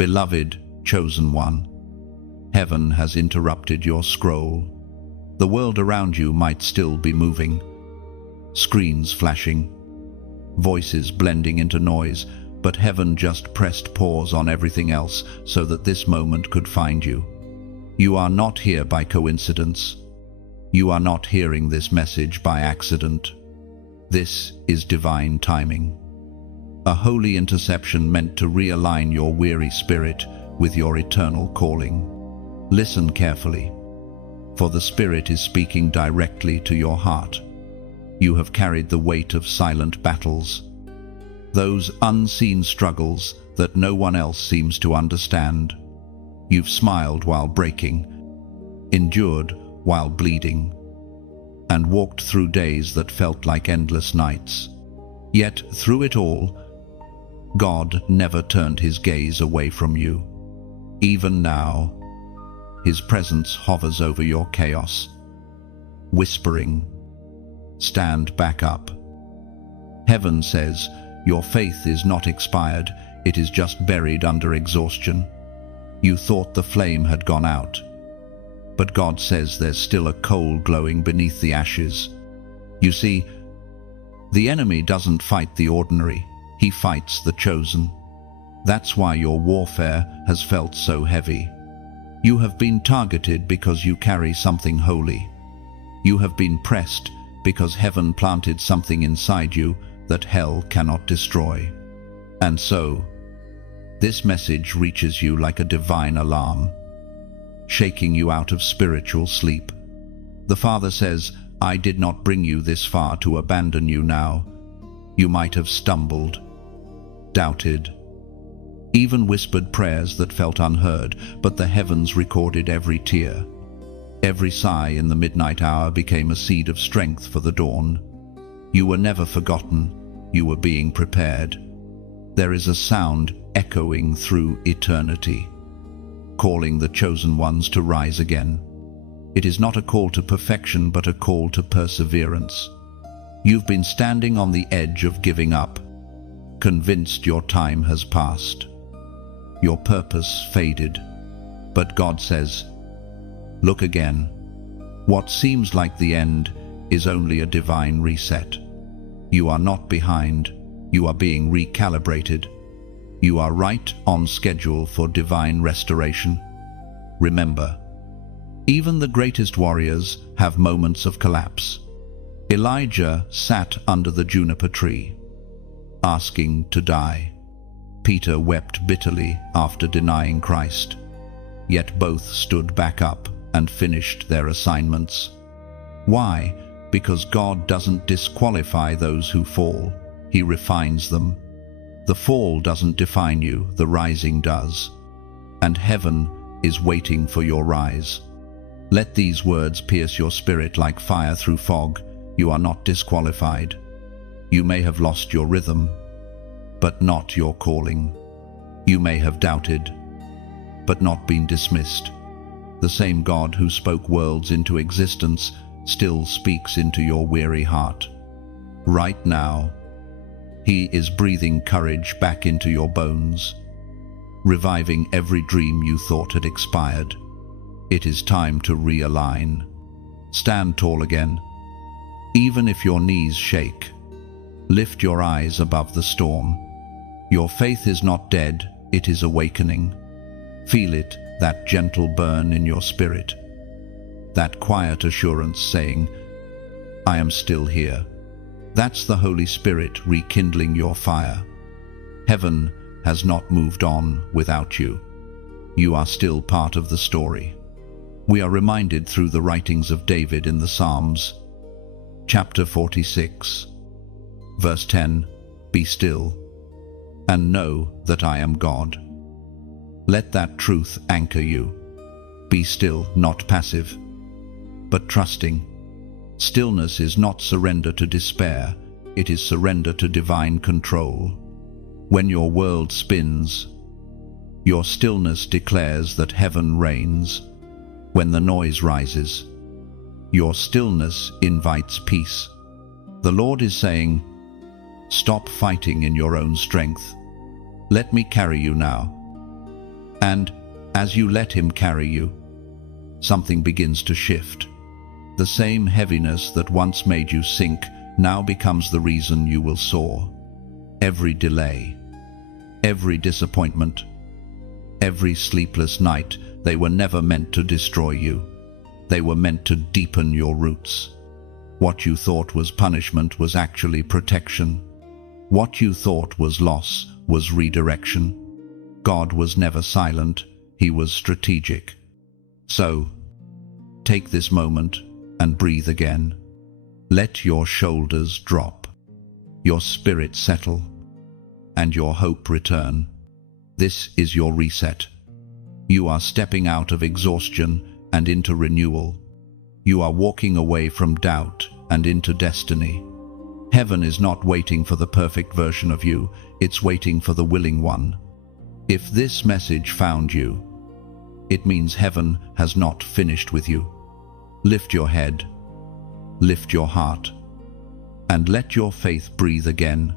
Beloved, chosen one, heaven has interrupted your scroll. The world around you might still be moving, screens flashing, voices blending into noise, but heaven just pressed pause on everything else so that this moment could find you. You are not here by coincidence. You are not hearing this message by accident. This is divine timing. A holy interception meant to realign your weary spirit with your eternal calling. Listen carefully, for the Spirit is speaking directly to your heart. You have carried the weight of silent battles, those unseen struggles that no one else seems to understand. You've smiled while breaking, endured while bleeding, and walked through days that felt like endless nights. Yet through it all, God never turned his gaze away from you. Even now, his presence hovers over your chaos, whispering, "Stand back up." Heaven says, your faith is not expired, it is just buried under exhaustion. You thought the flame had gone out, but God says there's still a coal glowing beneath the ashes. You see, the enemy doesn't fight the ordinary, he fights the chosen. That's why your warfare has felt so heavy. You have been targeted because you carry something holy. You have been pressed because heaven planted something inside you that hell cannot destroy. And so, this message reaches you like a divine alarm, shaking you out of spiritual sleep. The Father says, I did not bring you this far to abandon you now. You might have stumbled, doubted, even whispered prayers that felt unheard, but the heavens recorded every tear. Every sigh in the midnight hour became a seed of strength for the dawn. You were never forgotten, you were being prepared. There is a sound echoing through eternity, calling the chosen ones to rise again. It is not a call to perfection, but a call to perseverance. You've been standing on the edge of giving up, convinced your time has passed. Your purpose faded, but God says, look again. What seems like the end is only a divine reset. You are not behind, you are being recalibrated. You are right on schedule for divine restoration. Remember, even the greatest warriors have moments of collapse. Elijah sat under the juniper tree, asking to die. Peter wept bitterly after denying Christ. Yet both stood back up and finished their assignments. Why? Because God doesn't disqualify those who fall, he refines them. The fall doesn't define you, the rising does. And heaven is waiting for your rise. Let these words pierce your spirit like fire through fog. You are not disqualified. You may have lost your rhythm, but not your calling. You may have doubted, but not been dismissed. The same God who spoke worlds into existence still speaks into your weary heart. Right now, he is breathing courage back into your bones, reviving every dream you thought had expired. It is time to realign. Stand tall again. Even if your knees shake, lift your eyes above the storm. Your faith is not dead, it is awakening. Feel it, that gentle burn in your spirit. That quiet assurance saying, I am still here. That's the Holy Spirit rekindling your fire. Heaven has not moved on without you. You are still part of the story. We are reminded through the writings of David in the Psalms. Chapter 46, verse 10, Be still, and know that I am God. Let that truth anchor you. Be still, not passive, but trusting. Stillness is not surrender to despair, it is surrender to divine control. When your world spins, your stillness declares that heaven reigns. When the noise rises, your stillness invites peace. The Lord is saying, stop fighting in your own strength. Let me carry you now. And as you let him carry you, something begins to shift. The same heaviness that once made you sink now becomes the reason you will soar. Every delay, every disappointment, every sleepless night, they were never meant to destroy you. They were meant to deepen your roots. What you thought was punishment was actually protection. What you thought was loss was redirection. God was never silent, he was strategic. So, take this moment and breathe again. Let your shoulders drop, your spirit settle, and your hope return. This is your reset. You are stepping out of exhaustion and into renewal. You are walking away from doubt and into destiny. Heaven is not waiting for the perfect version of you, it's waiting for the willing one. If this message found you, it means heaven has not finished with you. Lift your head, lift your heart, and let your faith breathe again.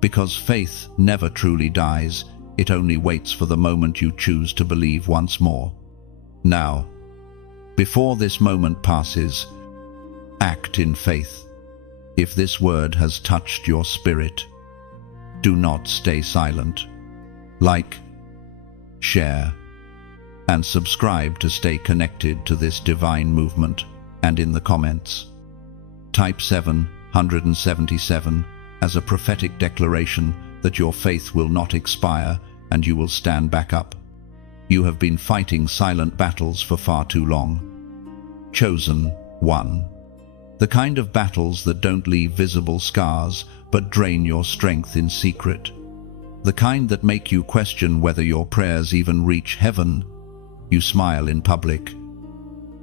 Because faith never truly dies, it only waits for the moment you choose to believe once more. Now, before this moment passes, act in faith. If this word has touched your spirit, do not stay silent. Like, share, and subscribe to stay connected to this divine movement. And in the comments, type 777 as a prophetic declaration that your faith will not expire and you will stand back up. You have been fighting silent battles for far too long. Chosen one. The kind of battles that don't leave visible scars but drain your strength in secret. The kind that make you question whether your prayers even reach heaven. You smile in public,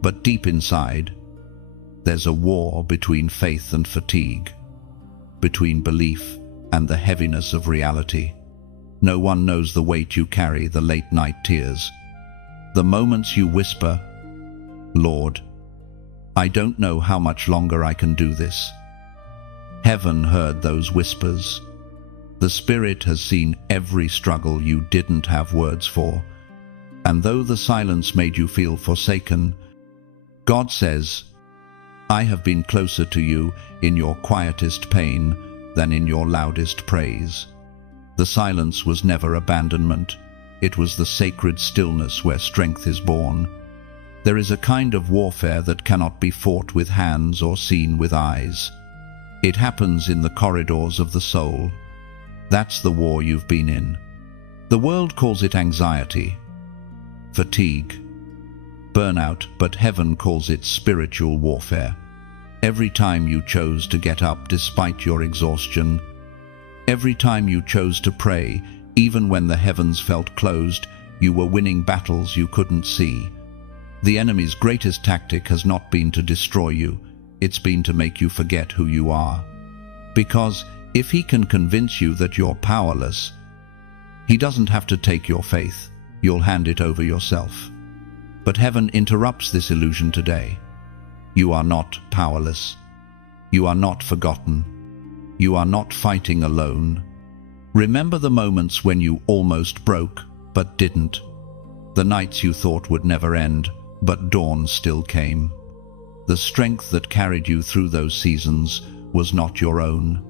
but deep inside, there's a war between faith and fatigue, between belief and the heaviness of reality. No one knows the weight you carry, the late-night tears, the moments you whisper, "Lord, I don't know how much longer I can do this." Heaven heard those whispers. The Spirit has seen every struggle you didn't have words for. And though the silence made you feel forsaken, God says, "I have been closer to you in your quietest pain than in your loudest praise." The silence was never abandonment. It was the sacred stillness where strength is born. There is a kind of warfare that cannot be fought with hands or seen with eyes. It happens in the corridors of the soul. That's the war you've been in. The world calls it anxiety, fatigue, burnout, but heaven calls it spiritual warfare. Every time you chose to get up despite your exhaustion, every time you chose to pray, even when the heavens felt closed, you were winning battles you couldn't see. The enemy's greatest tactic has not been to destroy you, it's been to make you forget who you are. Because if he can convince you that you're powerless, he doesn't have to take your faith, you'll hand it over yourself. But heaven interrupts this illusion today. You are not powerless. You are not forgotten. You are not fighting alone. Remember the moments when you almost broke, but didn't. The nights you thought would never end, but dawn still came. The strength that carried you through those seasons was not your own.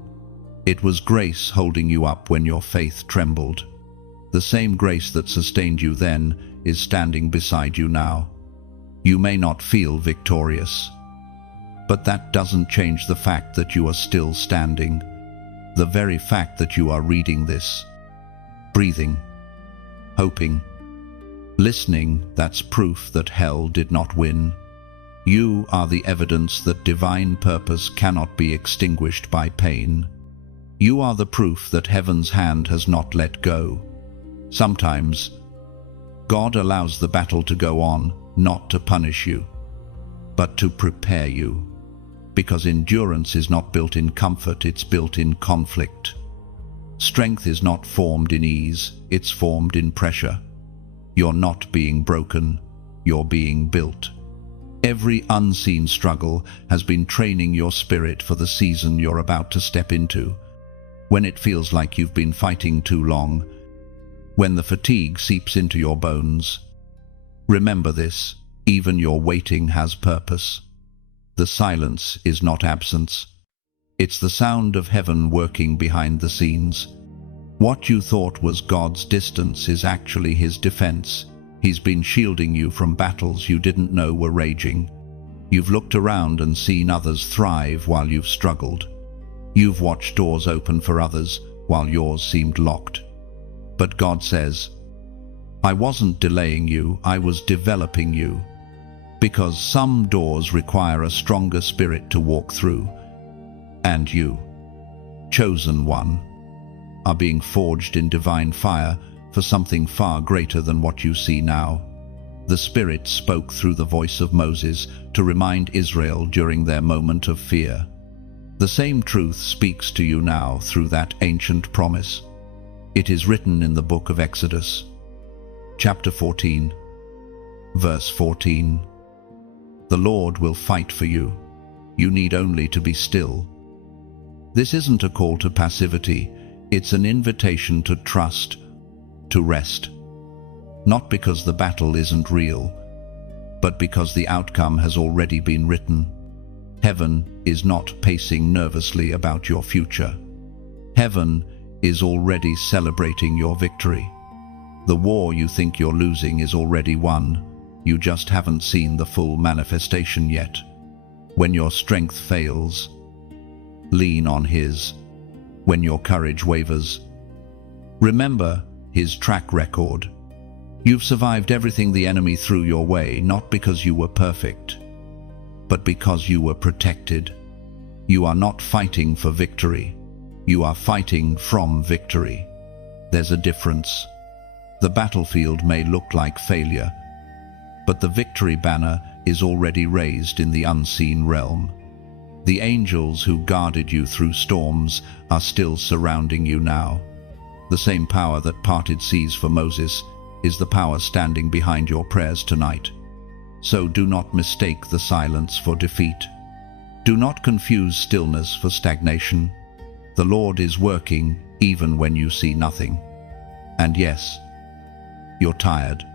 It was grace holding you up when your faith trembled. The same grace that sustained you then is standing beside you now. You may not feel victorious, but that doesn't change the fact that you are still standing. The very fact that you are reading this, breathing, hoping, listening, that's proof that hell did not win. You are the evidence that divine purpose cannot be extinguished by pain. You are the proof that heaven's hand has not let go. Sometimes, God allows the battle to go on, not to punish you, but to prepare you. Because endurance is not built in comfort, it's built in conflict. Strength is not formed in ease, it's formed in pressure. You're not being broken, you're being built. Every unseen struggle has been training your spirit for the season you're about to step into. When it feels like you've been fighting too long, when the fatigue seeps into your bones. Remember this, even your waiting has purpose. The silence is not absence. It's the sound of heaven working behind the scenes. What you thought was God's distance is actually His defense. He's been shielding you from battles you didn't know were raging. You've looked around and seen others thrive while you've struggled. You've watched doors open for others while yours seemed locked. But God says, I wasn't delaying you, I was developing you. Because some doors require a stronger spirit to walk through. And you, chosen one, are being forged in divine fire for something far greater than what you see now. The Spirit spoke through the voice of Moses to remind Israel during their moment of fear. The same truth speaks to you now through that ancient promise. It is written in the book of Exodus, chapter 14, verse 14. The Lord will fight for you. You need only to be still. This isn't a call to passivity. It's an invitation to trust, to rest. Not because the battle isn't real, but because the outcome has already been written. Heaven is not pacing nervously about your future. Heaven is already celebrating your victory. The war you think you're losing is already won. You just haven't seen the full manifestation yet. When your strength fails, lean on His. When your courage wavers, remember His track record. You've survived everything the enemy threw your way, not because you were perfect, but because you were protected. You are not fighting for victory. You are fighting from victory. There's a difference. The battlefield may look like failure, but the victory banner is already raised in the unseen realm. The angels who guarded you through storms are still surrounding you now. The same power that parted seas for Moses is the power standing behind your prayers tonight. So do not mistake the silence for defeat. Do not confuse stillness for stagnation. The Lord is working even when you see nothing. And yes, you're tired.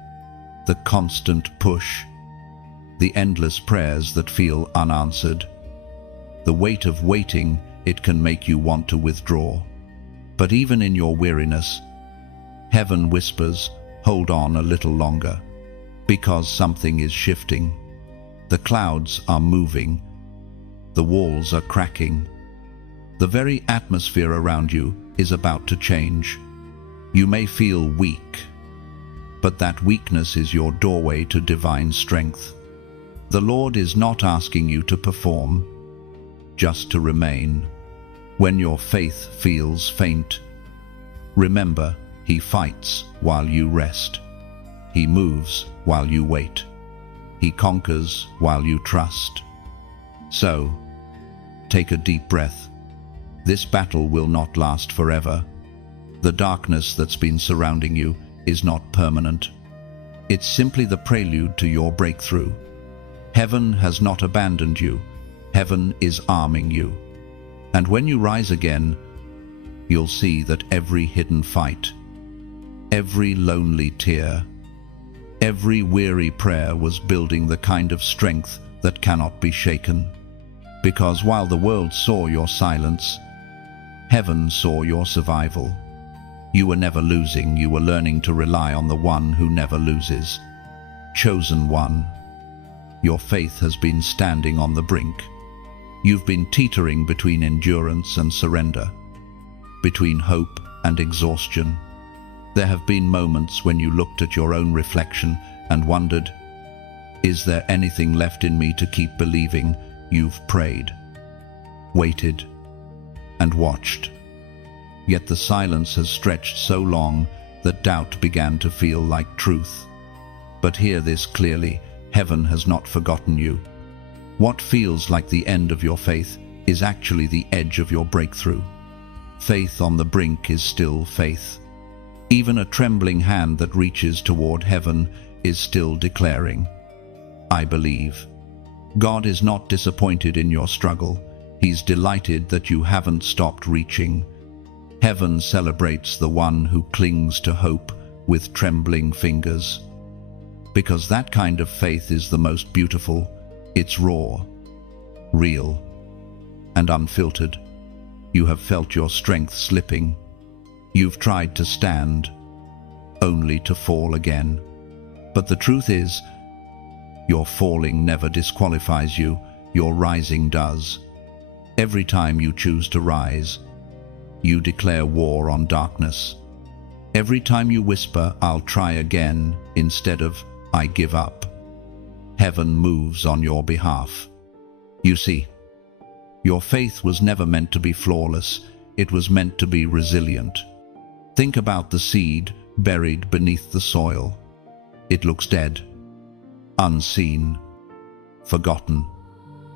The constant push, the endless prayers that feel unanswered. The weight of waiting, it can make you want to withdraw. But even in your weariness, heaven whispers, hold on a little longer, because something is shifting. The clouds are moving. The walls are cracking. The very atmosphere around you is about to change. You may feel weak, but that weakness is your doorway to divine strength. The Lord is not asking you to perform, just to remain. When your faith feels faint, remember, He fights while you rest. He moves while you wait. He conquers while you trust. So, take a deep breath. This battle will not last forever. The darkness that's been surrounding you is not permanent. It's simply the prelude to your breakthrough. Heaven has not abandoned you. Heaven is arming you. And when you rise again, you'll see that every hidden fight, every lonely tear, every weary prayer was building the kind of strength that cannot be shaken. Because while the world saw your silence, heaven saw your survival. You were never losing, you were learning to rely on the one who never loses. Chosen one. Your faith has been standing on the brink. You've been teetering between endurance and surrender, between hope and exhaustion. There have been moments when you looked at your own reflection and wondered, is there anything left in me to keep believing? You've prayed, waited, and watched. Yet the silence has stretched so long that doubt began to feel like truth. But hear this clearly, heaven has not forgotten you. What feels like the end of your faith is actually the edge of your breakthrough. Faith on the brink is still faith. Even a trembling hand that reaches toward heaven is still declaring, I believe. God is not disappointed in your struggle. He's delighted that you haven't stopped reaching. Heaven celebrates the one who clings to hope with trembling fingers. Because that kind of faith is the most beautiful. It's raw, real, and unfiltered. You have felt your strength slipping. You've tried to stand, only to fall again. But the truth is, your falling never disqualifies you, your rising does. Every time you choose to rise, you declare war on darkness. Every time you whisper, "I'll try again," instead of "I give up," heaven moves on your behalf. You see, your faith was never meant to be flawless, it was meant to be resilient. Think about the seed buried beneath the soil. It looks dead, unseen, forgotten.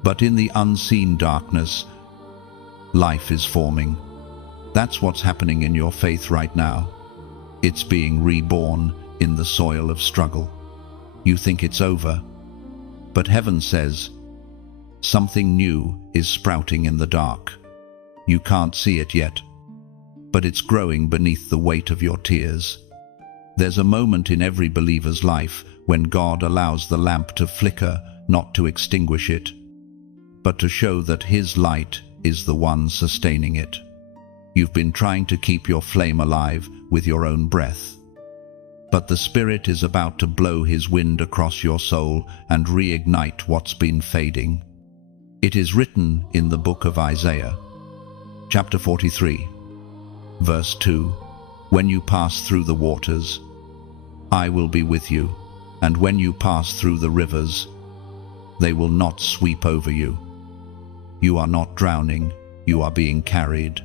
But in the unseen darkness, life is forming. That's what's happening in your faith right now. It's being reborn in the soil of struggle. You think it's over, but heaven says, something new is sprouting in the dark. You can't see it yet, but it's growing beneath the weight of your tears. There's a moment in every believer's life when God allows the lamp to flicker, not to extinguish it, but to show that His light is the one sustaining it. You've been trying to keep your flame alive with your own breath, but the Spirit is about to blow His wind across your soul and reignite what's been fading. It is written in the book of Isaiah, chapter 43, verse 2, "When you pass through the waters, I will be with you, and when you pass through the rivers, they will not sweep over you." You are not drowning, you are being carried.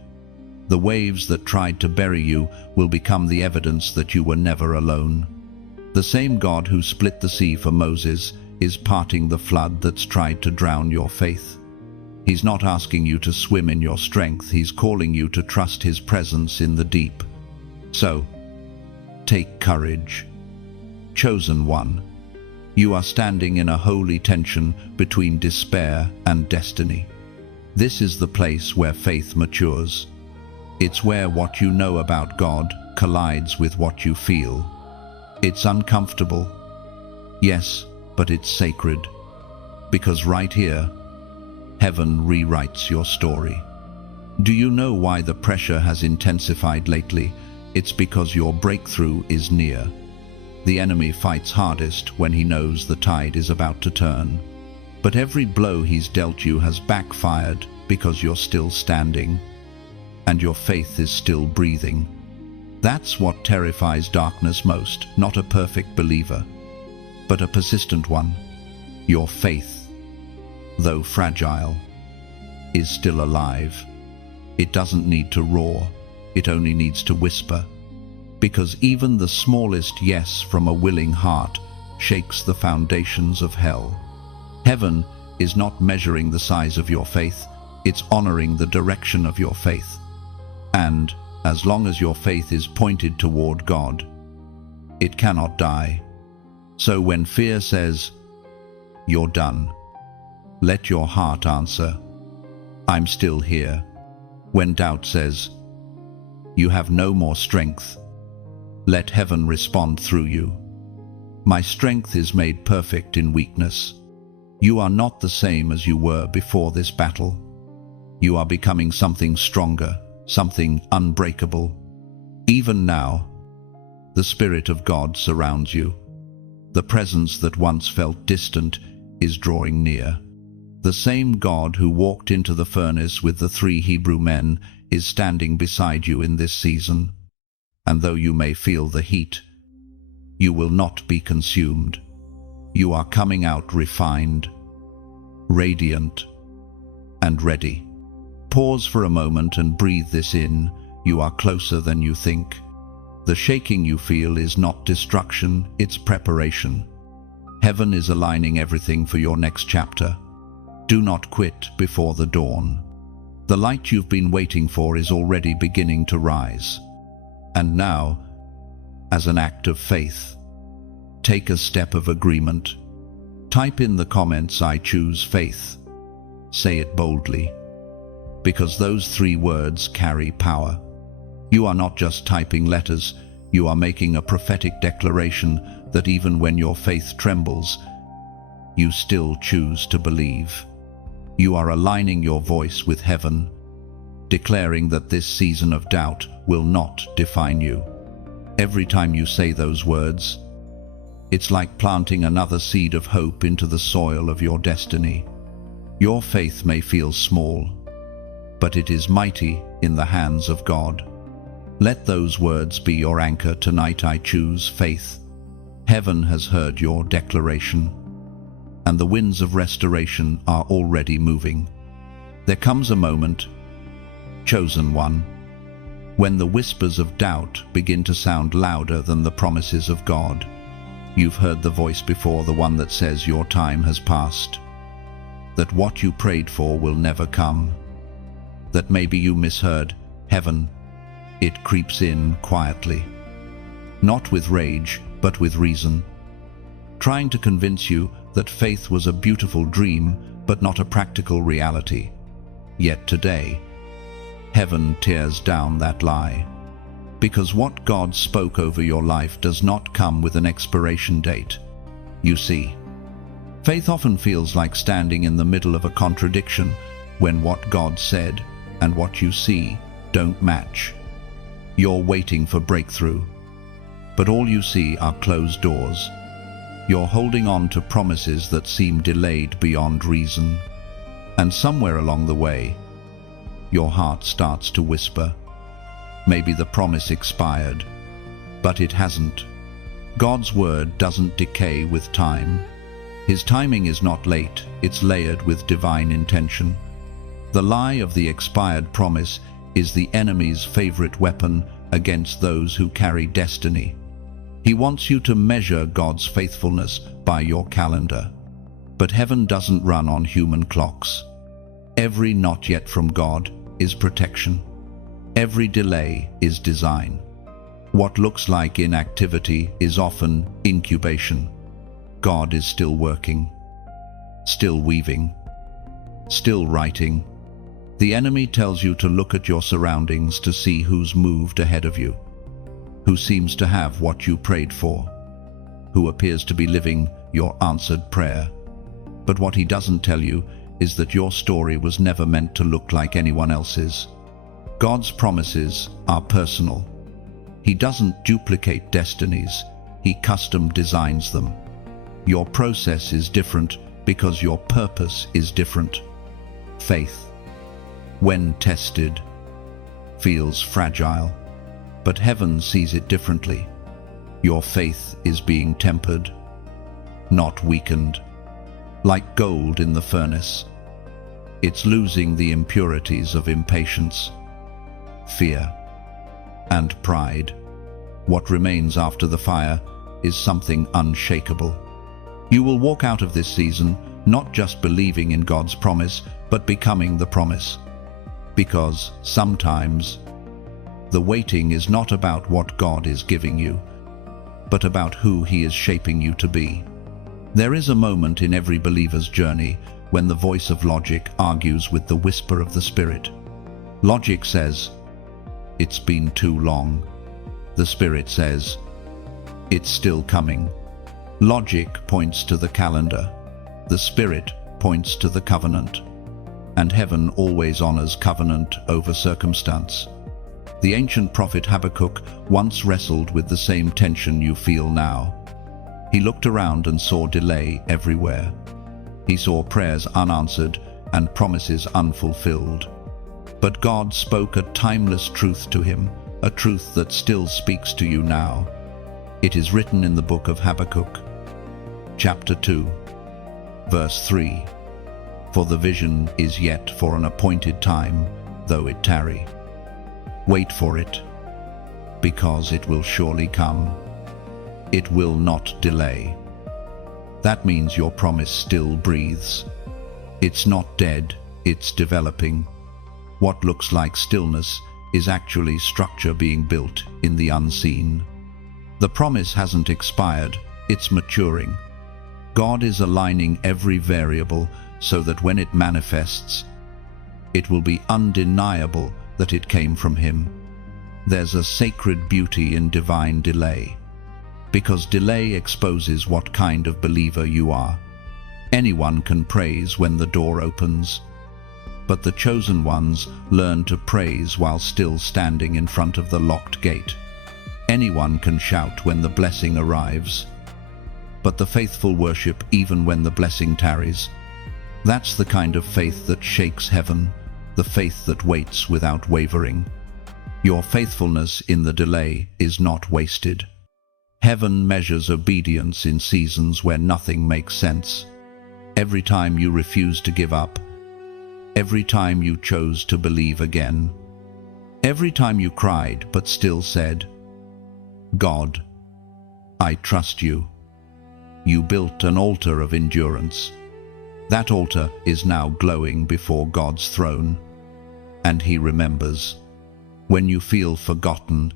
The waves that tried to bury you will become the evidence that you were never alone. The same God who split the sea for Moses is parting the flood that's tried to drown your faith. He's not asking you to swim in your strength, He's calling you to trust His presence in the deep. So, take courage. Chosen one, you are standing in a holy tension between despair and destiny. This is the place where faith matures. It's where what you know about God collides with what you feel. It's uncomfortable, yes, but it's sacred. Because right here, heaven rewrites your story. Do you know why the pressure has intensified lately? It's because your breakthrough is near. The enemy fights hardest when he knows the tide is about to turn. But every blow he's dealt you has backfired because you're still standing, and your faith is still breathing. That's what terrifies darkness most, not a perfect believer, but a persistent one. Your faith, though fragile, is still alive. It doesn't need to roar, it only needs to whisper. Because even the smallest yes from a willing heart shakes the foundations of hell. Heaven is not measuring the size of your faith, it's honoring the direction of your faith. And as long as your faith is pointed toward God, it cannot die. So when fear says, "You're done," let your heart answer, "I'm still here." When doubt says, "You have no more strength," let heaven respond through you. "My strength is made perfect in weakness." You are not the same as you were before this battle. You are becoming something stronger, something unbreakable. Even now, the Spirit of God surrounds you. The presence that once felt distant is drawing near. The same God who walked into the furnace with the 3 Hebrew men is standing beside you in this season. And though you may feel the heat, you will not be consumed. You are coming out refined, radiant, and ready. Pause for a moment and breathe this in. You are closer than you think. The shaking you feel is not destruction, it's preparation. Heaven is aligning everything for your next chapter. Do not quit before the dawn. The light you've been waiting for is already beginning to rise. And now, as an act of faith, take a step of agreement. Type in the comments, "I choose faith." Say it boldly, because those 3 words carry power. You are not just typing letters, You are making a prophetic declaration that even when your faith trembles, you still choose to believe. You are aligning your voice with heaven, declaring that this season of doubt will not define you. Every time you say those words, it's like planting another seed of hope into the soil of your destiny. Your faith may feel small, but it is mighty in the hands of God. Let those words be your anchor tonight. I choose faith. Heaven has heard your declaration, and the winds of restoration are already moving. There comes a moment, chosen one, when the whispers of doubt begin to sound louder than the promises of God. You've heard the voice before, the one that says your time has passed, that what you prayed for will never come, that maybe you misheard heaven. It creeps in quietly, not with rage, but with reason, trying to convince you that faith was a beautiful dream, but not a practical reality. Yet today, heaven tears down that lie, because what God spoke over your life does not come with an expiration date. You see, faith often feels like standing in the middle of a contradiction when what God said and what you see don't match. You're waiting for breakthrough, but all you see are closed doors. You're holding on to promises that seem delayed beyond reason. And somewhere along the way, your heart starts to whisper, maybe the promise expired, but it hasn't. God's word doesn't decay with time. His timing is not late, it's layered with divine intention. The lie of the expired promise is the enemy's favorite weapon against those who carry destiny. He wants you to measure God's faithfulness by your calendar. But heaven doesn't run on human clocks. Every not yet from God is protection. Every delay is design. What looks like inactivity is often incubation. God is still working, still weaving, still writing. The enemy tells you to look at your surroundings to see who's moved ahead of you, who seems to have what you prayed for, who appears to be living your answered prayer. But what he doesn't tell you is that your story was never meant to look like anyone else's. God's promises are personal. He doesn't duplicate destinies, he custom designs them. Your process is different because your purpose is different. Faith, when tested, feels fragile, but heaven sees it differently. Your faith is being tempered, not weakened. Like gold in the furnace, it's losing the impurities of impatience, fear, and pride. What remains after the fire is something unshakable. You will walk out of this season not just believing in God's promise, but becoming the promise. Because sometimes the waiting is not about what God is giving you, but about who He is shaping you to be. There is a moment in every believer's journey when the voice of logic argues with the whisper of the Spirit. Logic says, "It's been too long." The Spirit says, "It's still coming." Logic points to the calendar. The Spirit points to the covenant. And heaven always honors covenant over circumstance. The ancient prophet Habakkuk once wrestled with the same tension you feel now. He looked around and saw delay everywhere. He saw prayers unanswered and promises unfulfilled. But God spoke a timeless truth to him, a truth that still speaks to you now. It is written in the book of Habakkuk, chapter 2, verse 3. "For the vision is yet for an appointed time, though it tarry. Wait for it, because it will surely come. It will not delay." That means your promise still breathes. It's not dead, it's developing. What looks like stillness is actually structure being built in the unseen. The promise hasn't expired, it's maturing. God is aligning every variable so that when it manifests, it will be undeniable that it came from Him. There's a sacred beauty in divine delay, because delay exposes what kind of believer you are. Anyone can praise when the door opens, but the chosen ones learn to praise while still standing in front of the locked gate. Anyone can shout when the blessing arrives, but the faithful worship even when the blessing tarries. That's the kind of faith that shakes heaven, the faith that waits without wavering. Your faithfulness in the delay is not wasted. Heaven measures obedience in seasons where nothing makes sense. Every time you refuse to give up, every time you chose to believe again, every time you cried but still said, "God, I trust you," you built an altar of endurance. That altar is now glowing before God's throne, and He remembers. When you feel forgotten,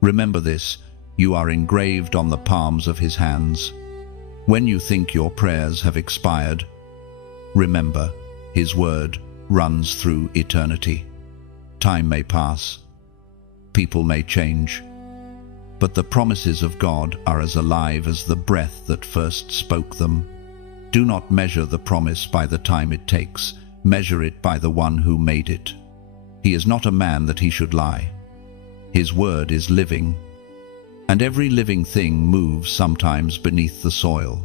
remember this: you are engraved on the palms of His hands. When you think your prayers have expired, remember, His word runs through eternity. Time may pass, people may change, but the promises of God are as alive as the breath that first spoke them. Do not measure the promise by the time it takes, measure it by the one who made it. He is not a man that He should lie. His word is living, and every living thing moves, sometimes beneath the soil,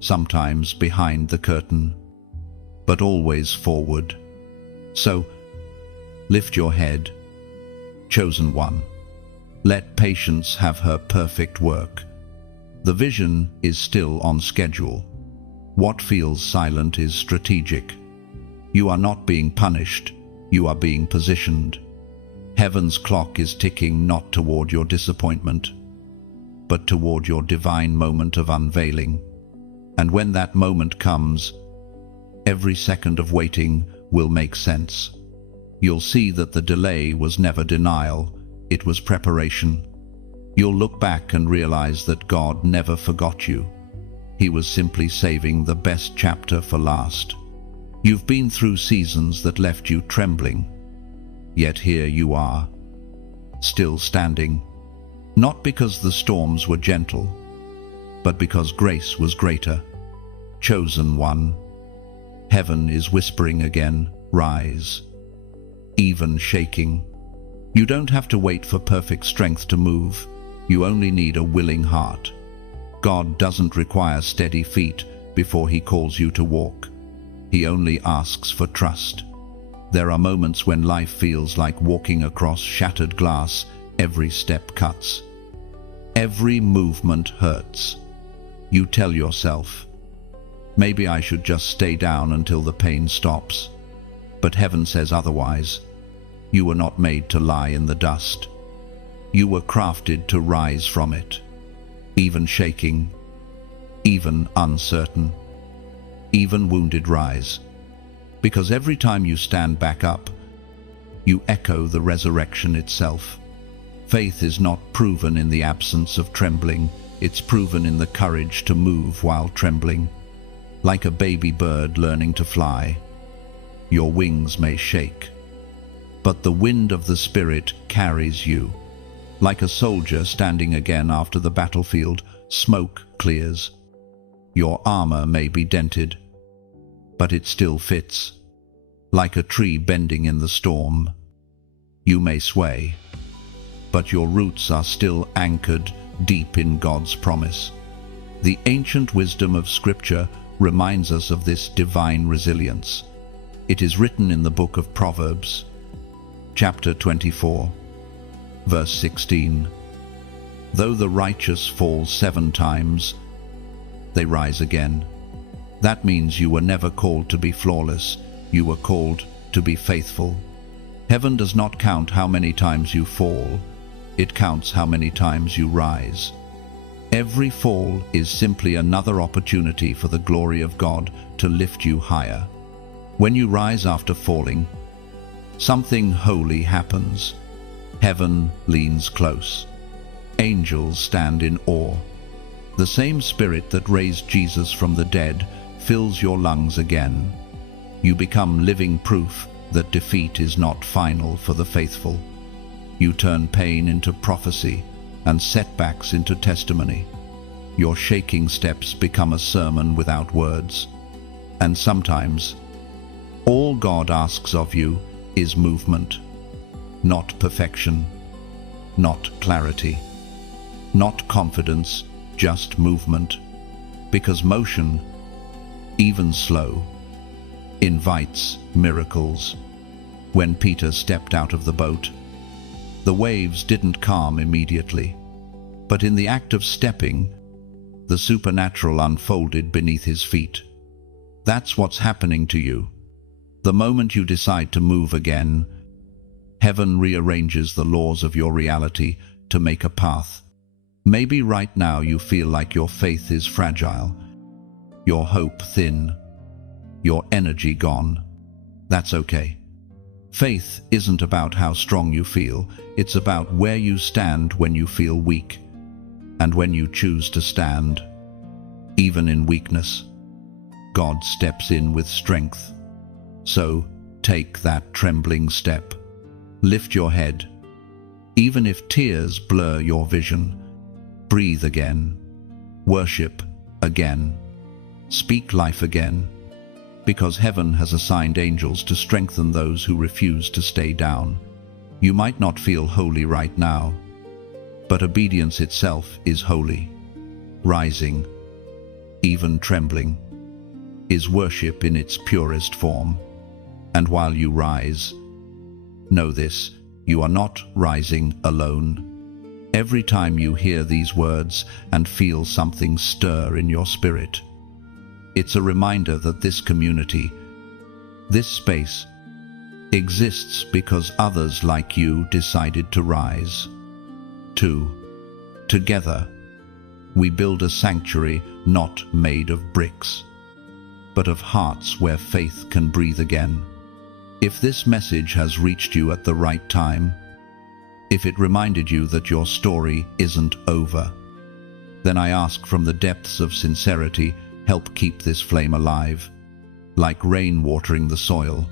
sometimes behind the curtain, but always forward. So, lift your head, chosen one. Let patience have her perfect work. The vision is still on schedule. What feels silent is strategic. You are not being punished, you are being positioned. Heaven's clock is ticking not toward your disappointment, but toward your divine moment of unveiling. And when that moment comes, every second of waiting will make sense. You'll see that the delay was never denial, it was preparation. You'll look back and realize that God never forgot you. He was simply saving the best chapter for last. You've been through seasons that left you trembling, yet here you are, still standing, not because the storms were gentle, but because grace was greater. Chosen one, heaven is whispering again, rise, even shaking. You don't have to wait for perfect strength to move, you only need a willing heart. God doesn't require steady feet before He calls you to walk. He only asks for trust. There are moments when life feels like walking across shattered glass. Every step cuts. Every movement hurts. You tell yourself, maybe I should just stay down until the pain stops. But heaven says otherwise. You were not made to lie in the dust. You were crafted to rise from it, even shaking, even uncertain, even wounded rise. Because every time you stand back up, you echo the resurrection itself. Faith is not proven in the absence of trembling, it's proven in the courage to move while trembling. Like a baby bird learning to fly, your wings may shake, but the wind of the Spirit carries you. Like a soldier standing again after the battlefield, smoke clears. Your armor may be dented, but it still fits. Like a tree bending in the storm, you may sway, but your roots are still anchored deep in God's promise. The ancient wisdom of Scripture reminds us of this divine resilience. It is written in the book of Proverbs, chapter 24, verse 16. Though the righteous fall 7 times, they rise again. That means you were never called to be flawless, you were called to be faithful. Heaven does not count how many times you fall, it counts how many times you rise. Every fall is simply another opportunity for the glory of God to lift you higher. When you rise after falling, something holy happens. Heaven leans close. Angels stand in awe. The same Spirit that raised Jesus from the dead fills your lungs again. You become living proof that defeat is not final for the faithful. You turn pain into prophecy and setbacks into testimony. Your shaking steps become a sermon without words. And sometimes, all God asks of you is movement, not perfection, not clarity, not confidence, just movement. Because motion, even slow, invites miracles. When Peter stepped out of the boat, the waves didn't calm immediately, but in the act of stepping, the supernatural unfolded beneath his feet. That's what's happening to you. The moment you decide to move again, heaven rearranges the laws of your reality to make a path. Maybe right now you feel like your faith is fragile, your hope thin, your energy gone. That's okay. Faith isn't about how strong you feel, it's about where you stand when you feel weak. And when you choose to stand, even in weakness, God steps in with strength. So take that trembling step. Lift your head. Even if tears blur your vision, breathe again. Worship again. Speak life again. Because heaven has assigned angels to strengthen those who refuse to stay down. You might not feel holy right now, but obedience itself is holy. Rising, even trembling, is worship in its purest form. And while you rise, know this, you are not rising alone. Every time you hear these words and feel something stir in your spirit, it's a reminder that this community, this space, exists because others like you decided to rise. Together, we build a sanctuary not made of bricks, but of hearts where faith can breathe again. If this message has reached you at the right time, if it reminded you that your story isn't over, then I ask from the depths of sincerity, help keep this flame alive, like rain watering the soil.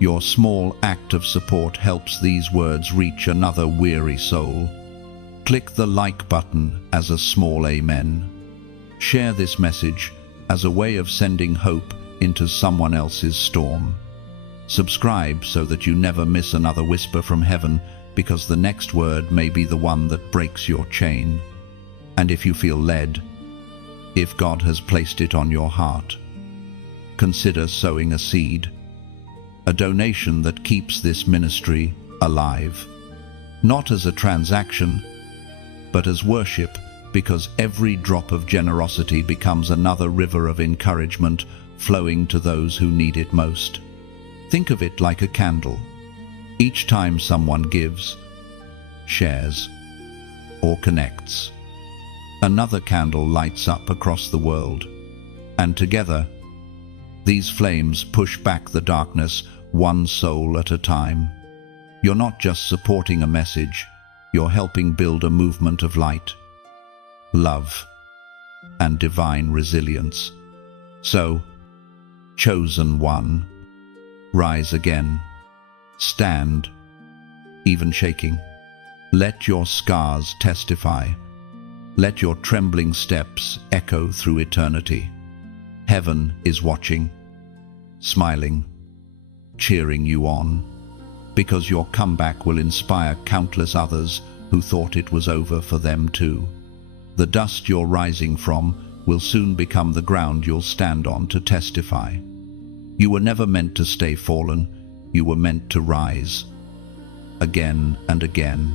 Your small act of support helps these words reach another weary soul. Click the like button as a small amen. Share this message as a way of sending hope into someone else's storm. Subscribe so that you never miss another whisper from heaven, because the next word may be the one that breaks your chain. And if you feel led, if God has placed it on your heart, consider sowing a seed, a donation that keeps this ministry alive. Not as a transaction, but as worship, because every drop of generosity becomes another river of encouragement flowing to those who need it most. Think of it like a candle. Each time someone gives, shares, or connects, another candle lights up across the world. And together, these flames push back the darkness one soul at a time. You're not just supporting a message, you're helping build a movement of light, love, and divine resilience. So, chosen one, rise again. Stand, even shaking. Let your scars testify. Let your trembling steps echo through eternity. Heaven is watching, smiling, cheering you on, because your comeback will inspire countless others who thought it was over for them too. The dust you're rising from will soon become the ground you'll stand on to testify. You were never meant to stay fallen, you were meant to rise, again and again,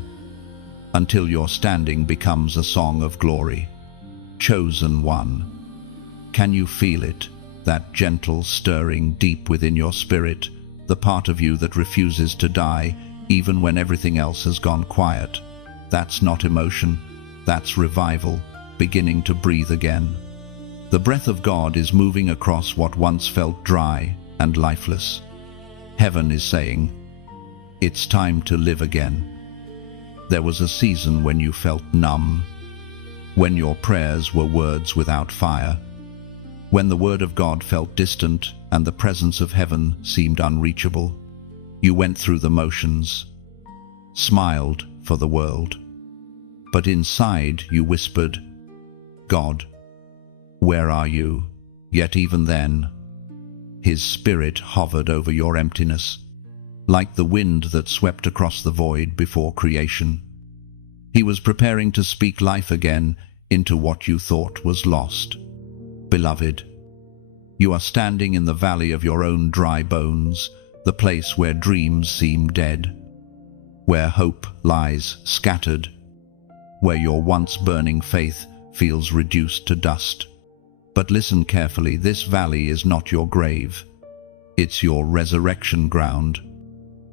until your standing becomes a song of glory. Chosen one. Can you feel it, that gentle stirring deep within your spirit, the part of you that refuses to die even when everything else has gone quiet? That's not emotion, that's revival, beginning to breathe again. The breath of God is moving across what once felt dry and lifeless. Heaven is saying, it's time to live again. There was a season when you felt numb, when your prayers were words without fire, when the word of God felt distant and the presence of heaven seemed unreachable. You went through the motions, smiled for the world. But inside you whispered, God, where are you? Yet even then, His Spirit hovered over your emptiness, like the wind that swept across the void before creation. He was preparing to speak life again into what you thought was lost. Beloved, you are standing in the valley of your own dry bones, the place where dreams seem dead, where hope lies scattered, where your once burning faith feels reduced to dust. But listen carefully, this valley is not your grave. It's your resurrection ground.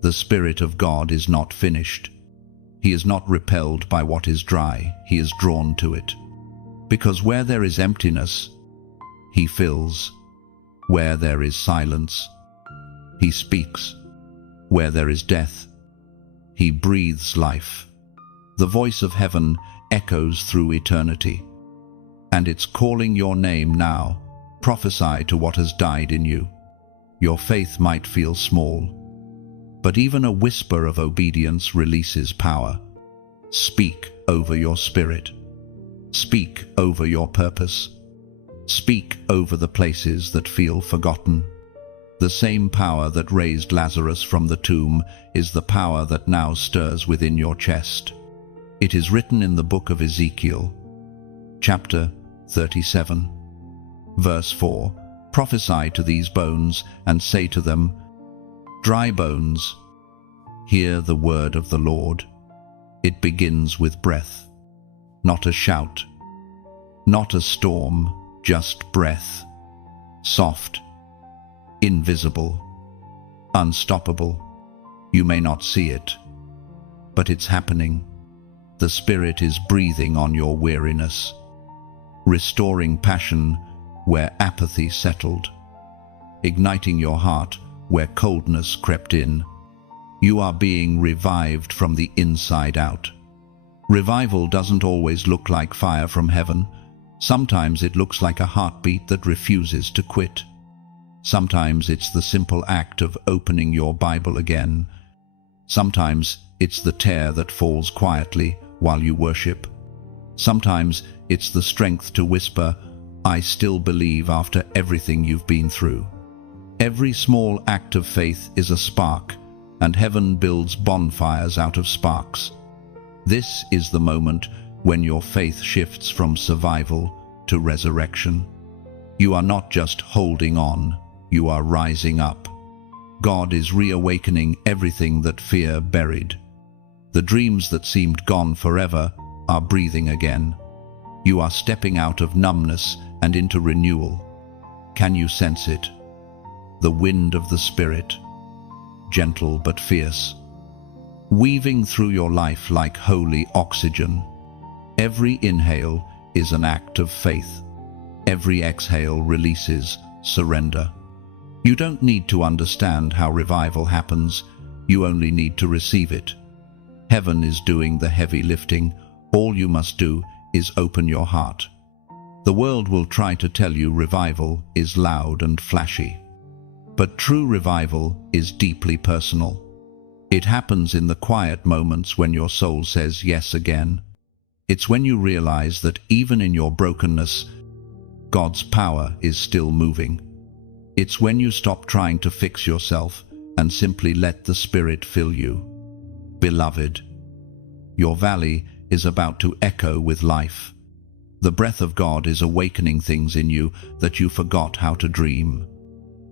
The Spirit of God is not finished. He is not repelled by what is dry. He is drawn to it. Because where there is emptiness, He fills. Where there is silence, He speaks. Where there is death, He breathes life. The voice of heaven echoes through eternity, and it's calling your name now. Prophesy to what has died in you. Your faith might feel small, but even a whisper of obedience releases power. Speak over your spirit. Speak over your purpose. Speak over the places that feel forgotten. The same power that raised Lazarus from the tomb is the power that now stirs within your chest. It is written in the book of Ezekiel, chapter 37, verse 4, prophesy to these bones and say to them, dry bones, hear the word of the Lord. It begins with breath, not a shout, not a storm, just breath, soft, invisible, unstoppable. You may not see it, but it's happening. The Spirit is breathing on your weariness, restoring passion where apathy settled, igniting your heart where coldness crept in. You are being revived from the inside out. Revival doesn't always look like fire from heaven. Sometimes it looks like a heartbeat that refuses to quit. Sometimes it's the simple act of opening your Bible again. Sometimes it's the tear that falls quietly while you worship. Sometimes it's the strength to whisper, I still believe after everything you've been through. Every small act of faith is a spark, and heaven builds bonfires out of sparks. This is the moment when your faith shifts from survival to resurrection. You are not just holding on, you are rising up. God is reawakening everything that fear buried. The dreams that seemed gone forever are breathing again. You are stepping out of numbness and into renewal. Can you sense it? The wind of the Spirit, gentle but fierce, weaving through your life like holy oxygen. Every inhale is an act of faith. Every exhale releases surrender. You don't need to understand how revival happens. You only need to receive it. Heaven is doing the heavy lifting. All you must do is open your heart. The world will try to tell you revival is loud and flashy. But true revival is deeply personal. It happens in the quiet moments when your soul says yes again. It's when you realize that even in your brokenness, God's power is still moving. It's when you stop trying to fix yourself and simply let the Spirit fill you. Beloved, your valley is about to echo with life. The breath of God is awakening things in you that you forgot how to dream.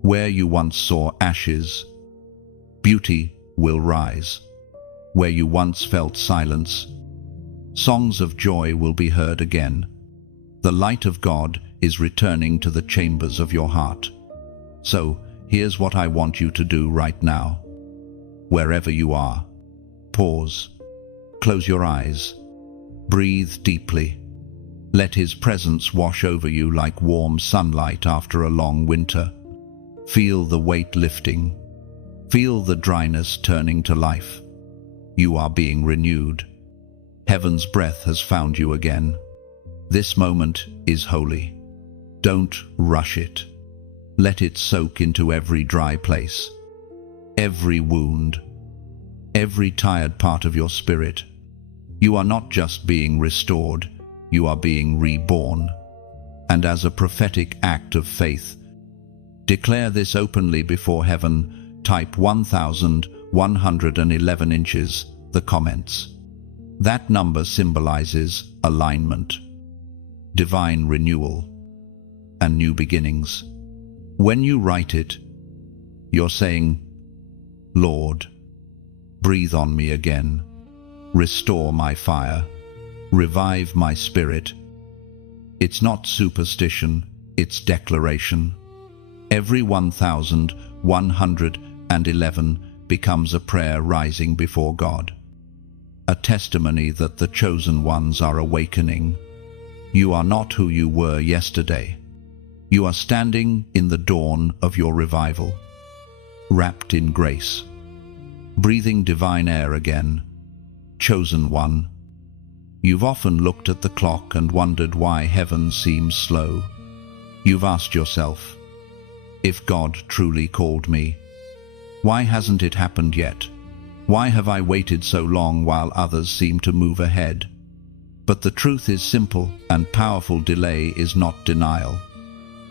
Where you once saw ashes, beauty will rise. Where you once felt silence, songs of joy will be heard again. The light of God is returning to the chambers of your heart. So, here's what I want you to do right now. Wherever you are, pause, close your eyes, breathe deeply. Let His presence wash over you like warm sunlight after a long winter. Feel the weight lifting. Feel the dryness turning to life. You are being renewed. Heaven's breath has found you again. This moment is holy. Don't rush it. Let it soak into every dry place, every wound, every tired part of your spirit. You are not just being restored, you are being reborn. And as a prophetic act of faith, declare this openly before heaven. Type 1111 inches, the comments. That number symbolizes alignment, divine renewal, and new beginnings. When you write it, you're saying, Lord, breathe on me again, restore my fire, revive my spirit. It's not superstition, it's declaration. Every 1111 becomes a prayer rising before God, a testimony that the chosen ones are awakening. You are not who you were yesterday. You are standing in the dawn of your revival, wrapped in grace, breathing divine air again. Chosen one, you've often looked at the clock and wondered why heaven seems slow. You've asked yourself, if God truly called me, why hasn't it happened yet? Why have I waited so long while others seem to move ahead? But the truth is simple and powerful. Delay is not denial.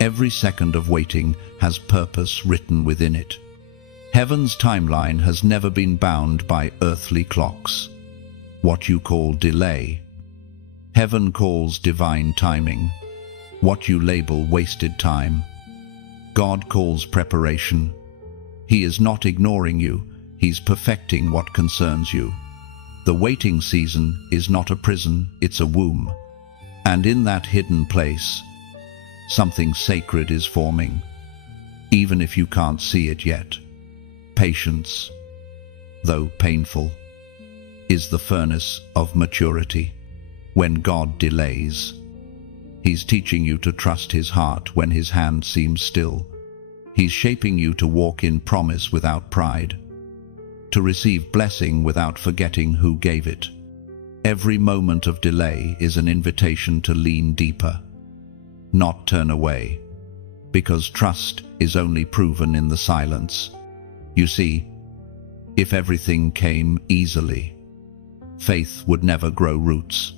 Every second of waiting has purpose written within it. Heaven's timeline has never been bound by earthly clocks. What you call delay, heaven calls divine timing. What you label wasted time, God calls preparation. He is not ignoring you, He's perfecting what concerns you. The waiting season is not a prison, it's a womb. And in that hidden place, something sacred is forming, even if you can't see it yet. Patience, though painful, is the furnace of maturity. When God delays, He's teaching you to trust His heart when His hand seems still. He's shaping you to walk in promise without pride, to receive blessing without forgetting who gave it. Every moment of delay is an invitation to lean deeper, not turn away, because trust is only proven in the silence. You see, if everything came easily, faith would never grow roots.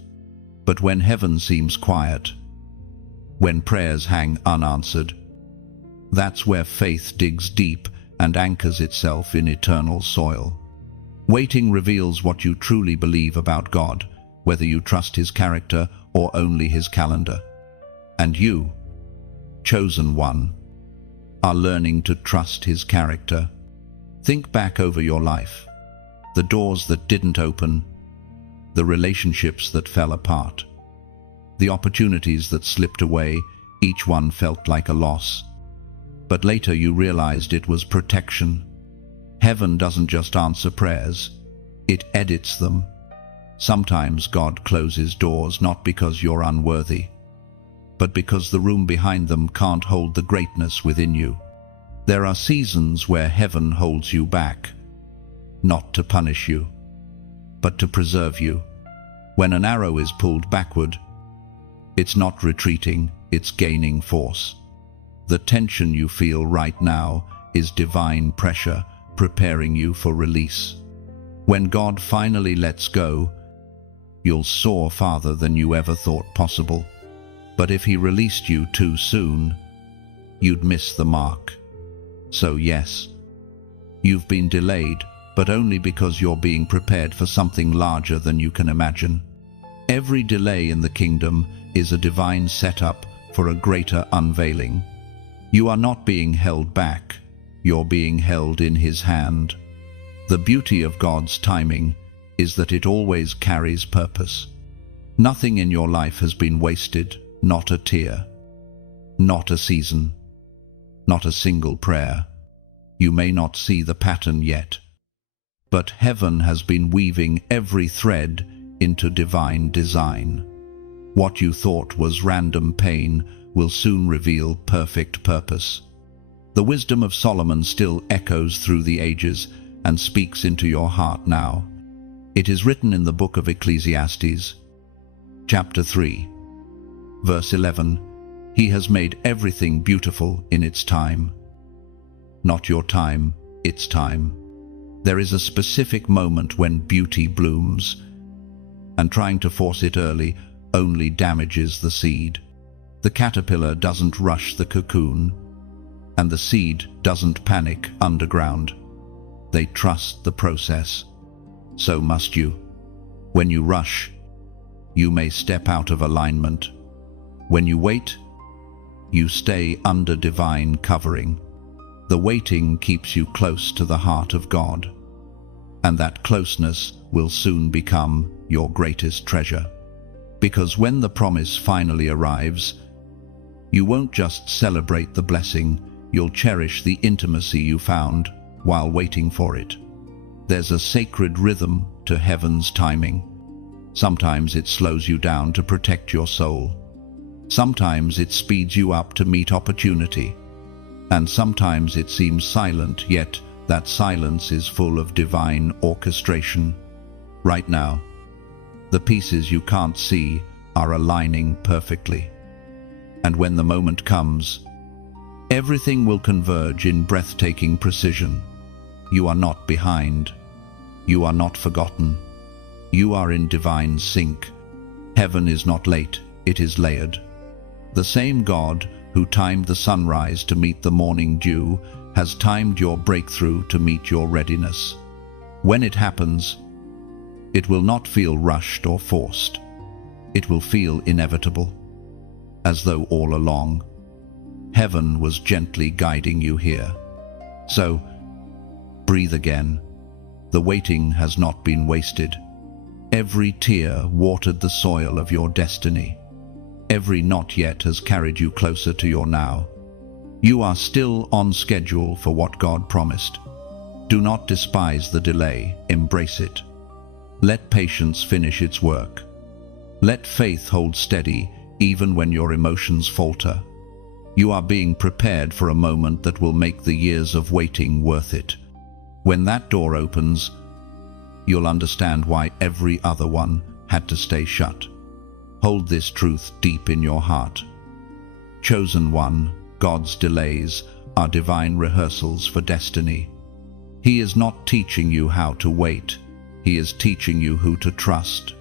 But when heaven seems quiet, when prayers hang unanswered, that's where faith digs deep and anchors itself in eternal soil. Waiting reveals what you truly believe about God, whether you trust His character or only His calendar. And you, chosen one, are learning to trust His character. Think back over your life, the doors that didn't open, the relationships that fell apart, the opportunities that slipped away. Each one felt like a loss. But later you realized it was protection. Heaven doesn't just answer prayers, it edits them. Sometimes God closes doors not because you're unworthy, but because the room behind them can't hold the greatness within you. There are seasons where heaven holds you back, not to punish you, but to preserve you. When an arrow is pulled backward, it's not retreating, it's gaining force. The tension you feel right now is divine pressure preparing you for release. When God finally lets go, you'll soar farther than you ever thought possible. But if He released you too soon, you'd miss the mark. So yes, you've been delayed, but only because you're being prepared for something larger than you can imagine. Every delay in the kingdom is a divine setup for a greater unveiling. You are not being held back, you're being held in His hand. The beauty of God's timing is that it always carries purpose. Nothing in your life has been wasted, not a tear, not a season, not a single prayer. You may not see the pattern yet, but heaven has been weaving every thread into divine design. What you thought was random pain will soon reveal perfect purpose. The wisdom of Solomon still echoes through the ages and speaks into your heart now. It is written in the book of Ecclesiastes, chapter 3, verse 11, He has made everything beautiful in its time. Not your time, its time. There is a specific moment when beauty blooms, and trying to force it early only damages the seed. The caterpillar doesn't rush the cocoon, and the seed doesn't panic underground. They trust the process. So must you. When you rush, you may step out of alignment. When you wait, you stay under divine covering. The waiting keeps you close to the heart of God, and that closeness will soon become your greatest treasure. Because when the promise finally arrives, you won't just celebrate the blessing, you'll cherish the intimacy you found while waiting for it. There's a sacred rhythm to heaven's timing. Sometimes it slows you down to protect your soul. Sometimes it speeds you up to meet opportunity. And sometimes it seems silent, yet that silence is full of divine orchestration. Right now, the pieces you can't see are aligning perfectly. And when the moment comes, everything will converge in breathtaking precision. You are not behind. You are not forgotten. You are in divine sync. Heaven is not late, it is layered. The same God who timed the sunrise to meet the morning dew has timed your breakthrough to meet your readiness. When it happens, it will not feel rushed or forced. It will feel inevitable, as though all along, heaven was gently guiding you here. So, breathe again. The waiting has not been wasted. Every tear watered the soil of your destiny. Every not yet has carried you closer to your now. You are still on schedule for what God promised. Do not despise the delay, embrace it. Let patience finish its work. Let faith hold steady even when your emotions falter. You are being prepared for a moment that will make the years of waiting worth it. When that door opens, you'll understand why every other one had to stay shut. Hold this truth deep in your heart. Chosen one, God's delays are divine rehearsals for destiny. He is not teaching you how to wait. He is teaching you who to trust.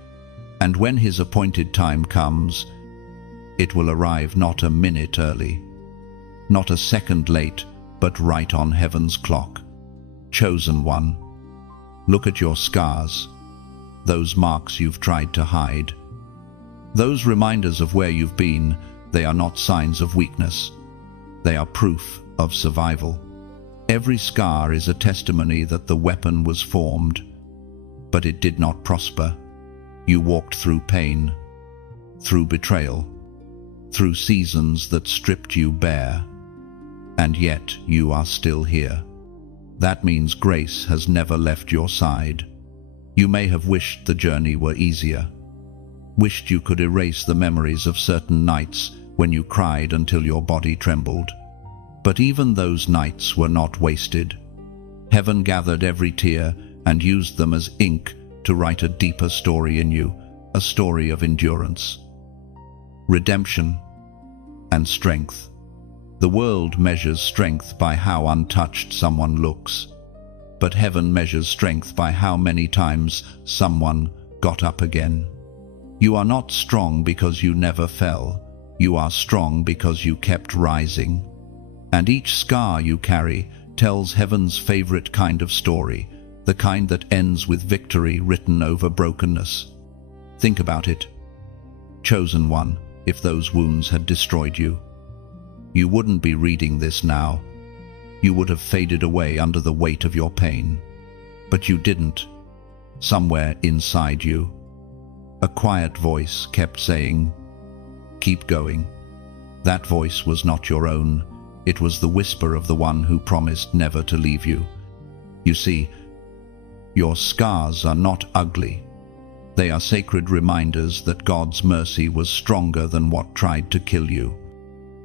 And when His appointed time comes, it will arrive not a minute early, not a second late, but right on heaven's clock. Chosen one, look at your scars, those marks you've tried to hide. Those reminders of where you've been, they are not signs of weakness. They are proof of survival. Every scar is a testimony that the weapon was formed, but it did not prosper. You walked through pain, through betrayal, through seasons that stripped you bare, and yet you are still here. That means grace has never left your side. You may have wished the journey were easier, wished you could erase the memories of certain nights when you cried until your body trembled. But even those nights were not wasted. Heaven gathered every tear and used them as ink to write a deeper story in you, a story of endurance, redemption, and strength. The world measures strength by how untouched someone looks, but heaven measures strength by how many times someone got up again. You are not strong because you never fell. You are strong because you kept rising. And each scar you carry tells heaven's favorite kind of story, the kind that ends with victory written over brokenness. Think about it. Chosen one, if those wounds had destroyed you, you wouldn't be reading this now. You would have faded away under the weight of your pain. But you didn't. Somewhere inside you, a quiet voice kept saying, "Keep going." That voice was not your own. It was the whisper of the one who promised never to leave you. You see, your scars are not ugly. They are sacred reminders that God's mercy was stronger than what tried to kill you.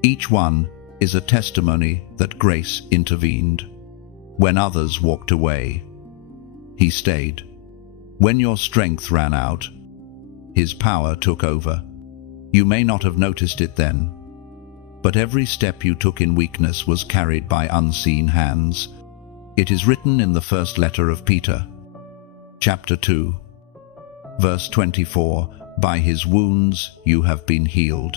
Each one is a testimony that grace intervened. When others walked away, He stayed. When your strength ran out, His power took over. You may not have noticed it then, but every step you took in weakness was carried by unseen hands. It is written in the first letter of Peter, chapter 2, verse 24, "By his wounds you have been healed."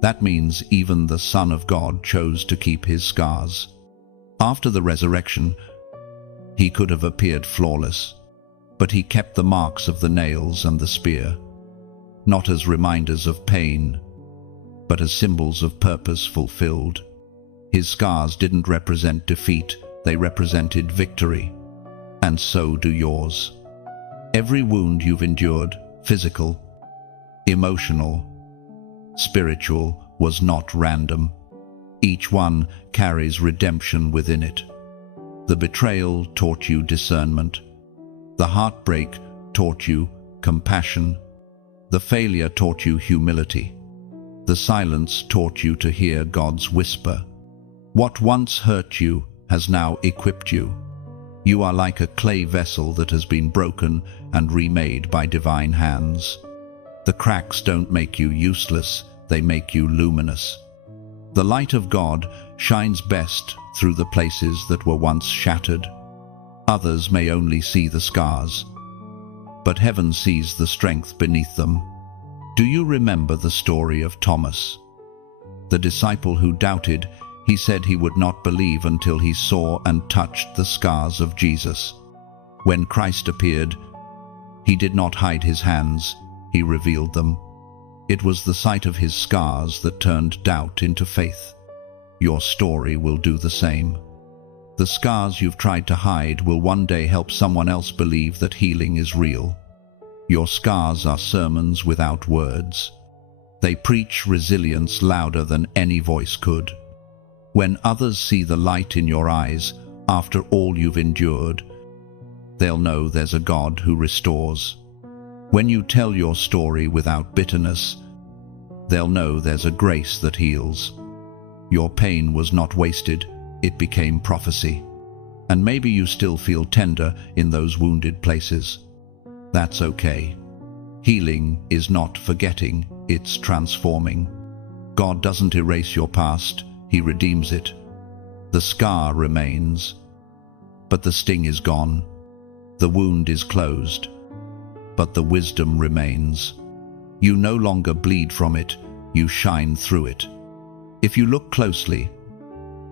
That means even the Son of God chose to keep his scars. After the resurrection, he could have appeared flawless, but he kept the marks of the nails and the spear, not as reminders of pain, but as symbols of purpose fulfilled. His scars didn't represent defeat, they represented victory, and so do yours. Every wound you've endured, physical, emotional, spiritual, was not random. Each one carries redemption within it. The betrayal taught you discernment. The heartbreak taught you compassion. The failure taught you humility. The silence taught you to hear God's whisper. What once hurt you has now equipped you. You are like a clay vessel that has been broken and remade by divine hands. The cracks don't make you useless, they make you luminous. The light of God shines best through the places that were once shattered. Others may only see the scars, but heaven sees the strength beneath them. Do you remember the story of Thomas? The disciple who doubted, he said he would not believe until he saw and touched the scars of Jesus. When Christ appeared, he did not hide his hands, he revealed them. It was the sight of his scars that turned doubt into faith. Your story will do the same. The scars you've tried to hide will one day help someone else believe that healing is real. Your scars are sermons without words. They preach resilience louder than any voice could. When others see the light in your eyes after all you've endured, they'll know there's a God who restores. When you tell your story without bitterness, they'll know there's a grace that heals. Your pain was not wasted, it became prophecy. And maybe you still feel tender in those wounded places. That's okay. Healing is not forgetting, it's transforming. God doesn't erase your past, He redeems it. The scar remains, but the sting is gone. The wound is closed, but the wisdom remains. You no longer bleed from it, you shine through it. If you look closely,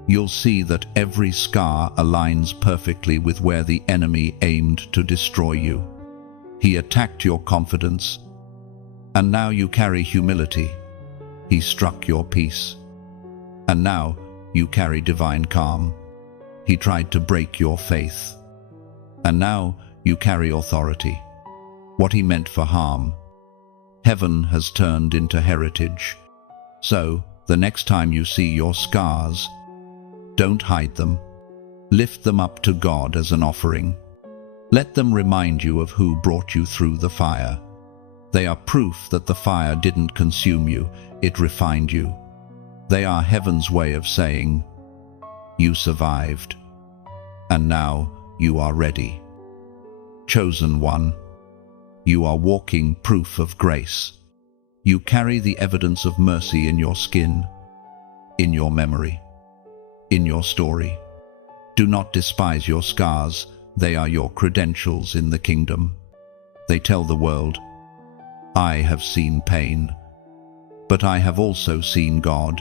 you'll see that every scar aligns perfectly with where the enemy aimed to destroy you. He attacked your confidence, and now you carry humility. He struck your peace, and now you carry divine calm. He tried to break your faith, and now you carry authority. What he meant for harm, heaven has turned into heritage. So, the next time you see your scars, don't hide them. Lift them up to God as an offering. Let them remind you of who brought you through the fire. They are proof that the fire didn't consume you, it refined you. They are heaven's way of saying, you survived, and now you are ready. Chosen one, you are walking proof of grace. You carry the evidence of mercy in your skin, in your memory, in your story. Do not despise your scars, they are your credentials in the kingdom. They tell the world, I have seen pain, but I have also seen God.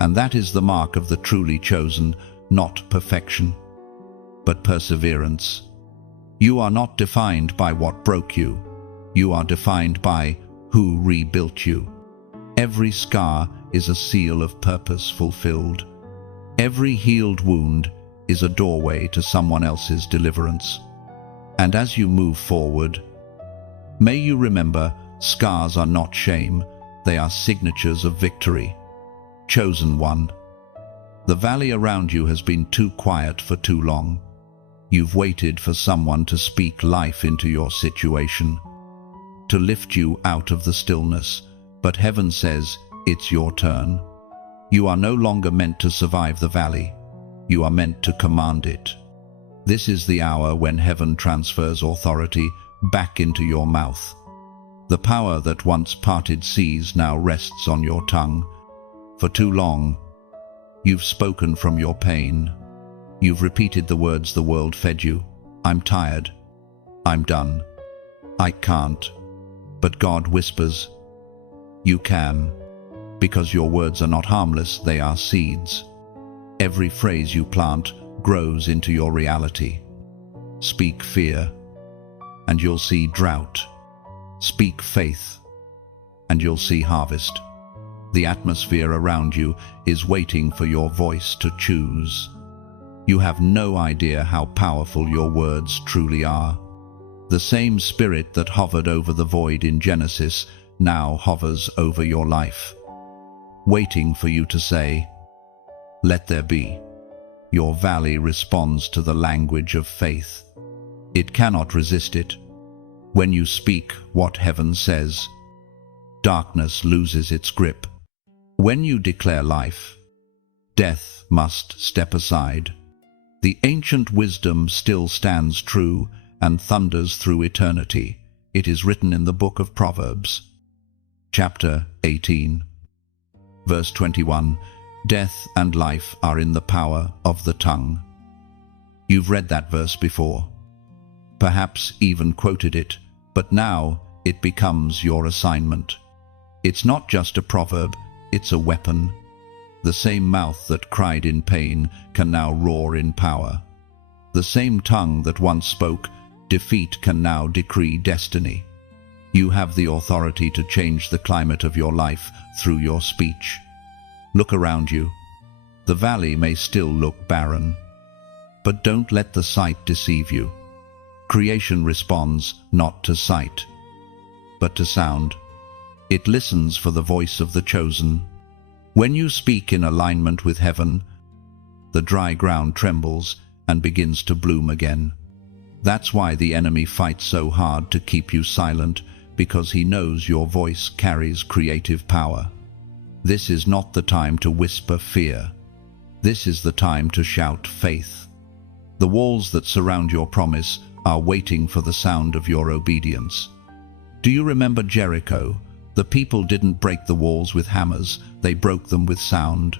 And that is the mark of the truly chosen, not perfection, but perseverance. You are not defined by what broke you. You are defined by who rebuilt you. Every scar is a seal of purpose fulfilled. Every healed wound is a doorway to someone else's deliverance. And as you move forward, may you remember, scars are not shame, they are signatures of victory. Chosen one, the valley around you has been too quiet for too long. You've waited for someone to speak life into your situation, to lift you out of the stillness, but heaven says, it's your turn. You are no longer meant to survive the valley, you are meant to command it. This is the hour when heaven transfers authority back into your mouth. The power that once parted seas now rests on your tongue. For too long, you've spoken from your pain. You've repeated the words the world fed you. I'm tired. I'm done. I can't. But God whispers, you can. Because your words are not harmless, they are seeds. Every phrase you plant grows into your reality. Speak fear, and you'll see drought. Speak faith, and you'll see harvest. The atmosphere around you is waiting for your voice to choose. You have no idea how powerful your words truly are. The same spirit that hovered over the void in Genesis now hovers over your life, waiting for you to say, let there be. Your valley responds to the language of faith. It cannot resist it. When you speak what heaven says, darkness loses its grip. When you declare life, death must step aside. The ancient wisdom still stands true and thunders through eternity. It is written in the book of Proverbs, chapter 18, verse 21, death and life are in the power of the tongue. You've read that verse before, perhaps even quoted it, but now it becomes your assignment. It's not just a proverb, it's a weapon. The same mouth that cried in pain can now roar in power. The same tongue that once spoke defeat can now decree destiny. You have the authority to change the climate of your life through your speech. Look around you. The valley may still look barren, but don't let the sight deceive you. Creation responds not to sight, but to sound. It listens for the voice of the chosen. When you speak in alignment with heaven, the dry ground trembles and begins to bloom again. That's why the enemy fights so hard to keep you silent, because he knows your voice carries creative power. This is not the time to whisper fear. This is the time to shout faith. The walls that surround your promise are waiting for the sound of your obedience. Do you remember Jericho? The people didn't break the walls with hammers, they broke them with sound.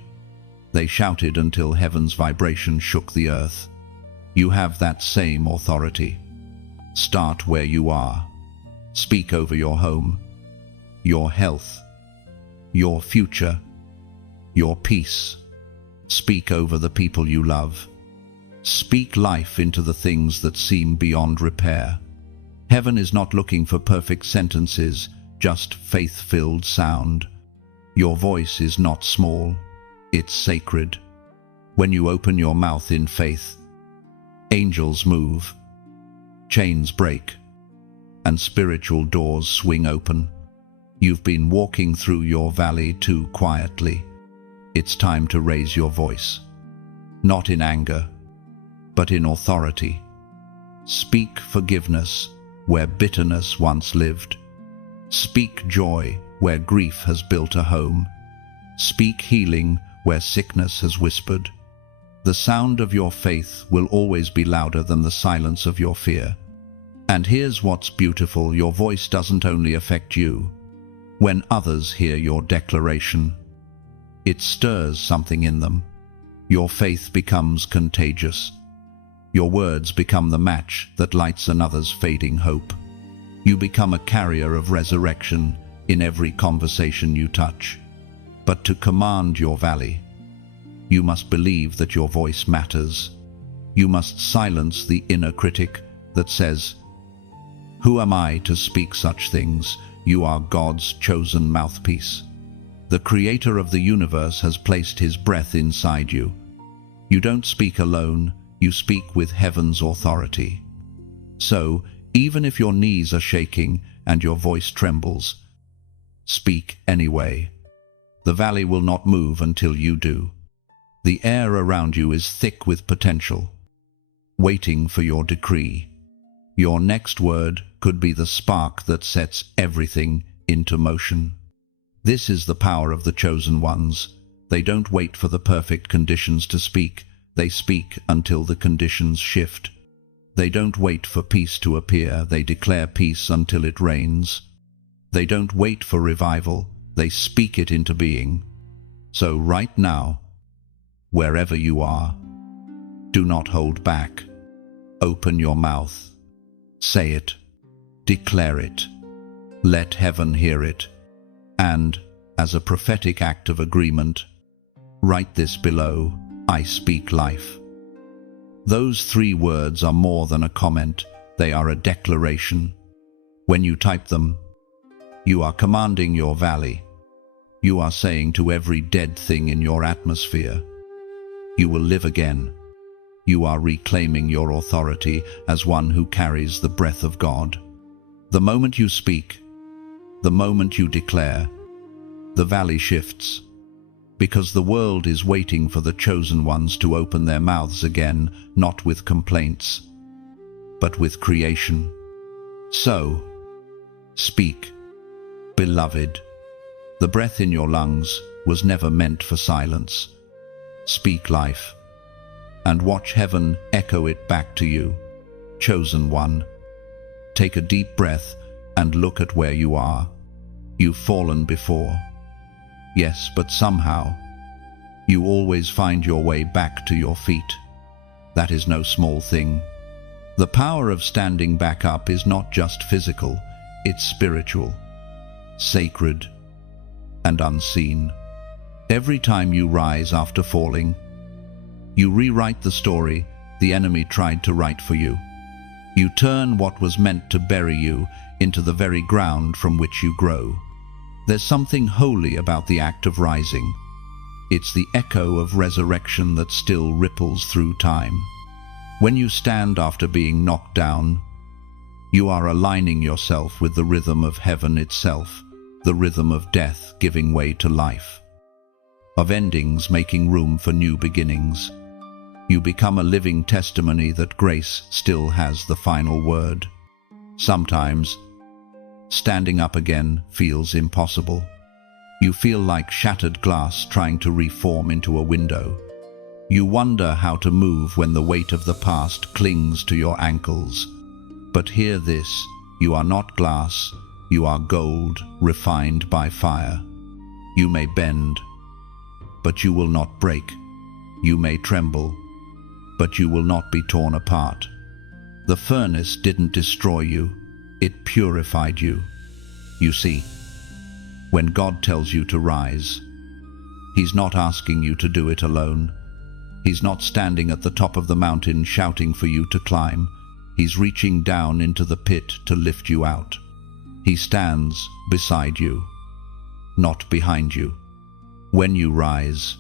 They shouted until heaven's vibration shook the earth. You have that same authority. Start where you are. Speak over your home, your health, your future, your peace. Speak over the people you love. Speak life into the things that seem beyond repair. Heaven is not looking for perfect sentences, just faith-filled sound. Your voice is not small, it's sacred. When you open your mouth in faith, angels move, chains break, and spiritual doors swing open. You've been walking through your valley too quietly. It's time to raise your voice, not in anger, but in authority. Speak forgiveness where bitterness once lived. Speak joy where grief has built a home. Speak healing where sickness has whispered. The sound of your faith will always be louder than the silence of your fear. And here's what's beautiful, your voice doesn't only affect you. When others hear your declaration, it stirs something in them. Your faith becomes contagious. Your words become the match that lights another's fading hope. You become a carrier of resurrection in every conversation you touch. But to command your valley, you must believe that your voice matters. You must silence the inner critic that says, "Who am I to speak such things? You are God's chosen mouthpiece. The creator of the universe has placed his breath inside you. You don't speak alone, you speak with heaven's authority. So, even if your knees are shaking and your voice trembles, speak anyway. The valley will not move until you do. The air around you is thick with potential, waiting for your decree. Your next word could be the spark that sets everything into motion. This is the power of the chosen ones. They don't wait for the perfect conditions to speak. They speak until the conditions shift. They don't wait for peace to appear. They declare peace until it reigns. They don't wait for revival. They speak it into being. So right now, wherever you are, Do not hold back. Open your mouth. Say it. Declare it. Let heaven hear it. And, as a prophetic act of agreement, write this below: I speak life. Those 3 words are more than a comment, they are a declaration. When you type them, you are commanding your valley. You are saying to every dead thing in your atmosphere, you will live again. You are reclaiming your authority as one who carries the breath of God. The moment you speak, the moment you declare, the valley shifts, because the world is waiting for the chosen ones to open their mouths again, not with complaints, but with creation. So, speak, beloved. The breath in your lungs was never meant for silence. Speak life, and watch heaven echo it back to you. Chosen one, take a deep breath and look at where you are. You've fallen before. Yes, but somehow, you always find your way back to your feet. That is no small thing. The power of standing back up is not just physical, it's spiritual, sacred, and unseen. Every time you rise after falling, you rewrite the story the enemy tried to write for you. You turn what was meant to bury you into the very ground from which you grow. There's something holy about the act of rising. It's the echo of resurrection that still ripples through time. When you stand after being knocked down, you are aligning yourself with the rhythm of heaven itself, the rhythm of death giving way to life, of endings making room for new beginnings. You become a living testimony that grace still has the final word. Sometimes, standing up again feels impossible. You feel like shattered glass trying to reform into a window. You wonder how to move when the weight of the past clings to your ankles. But hear this, you are not glass, you are gold refined by fire. You may bend, but you will not break. You may tremble, but you will not be torn apart. The furnace didn't destroy you, it purified you. You see, when God tells you to rise, He's not asking you to do it alone. He's not standing at the top of the mountain shouting for you to climb. He's reaching down into the pit to lift you out. He stands beside you, not behind you. When you rise,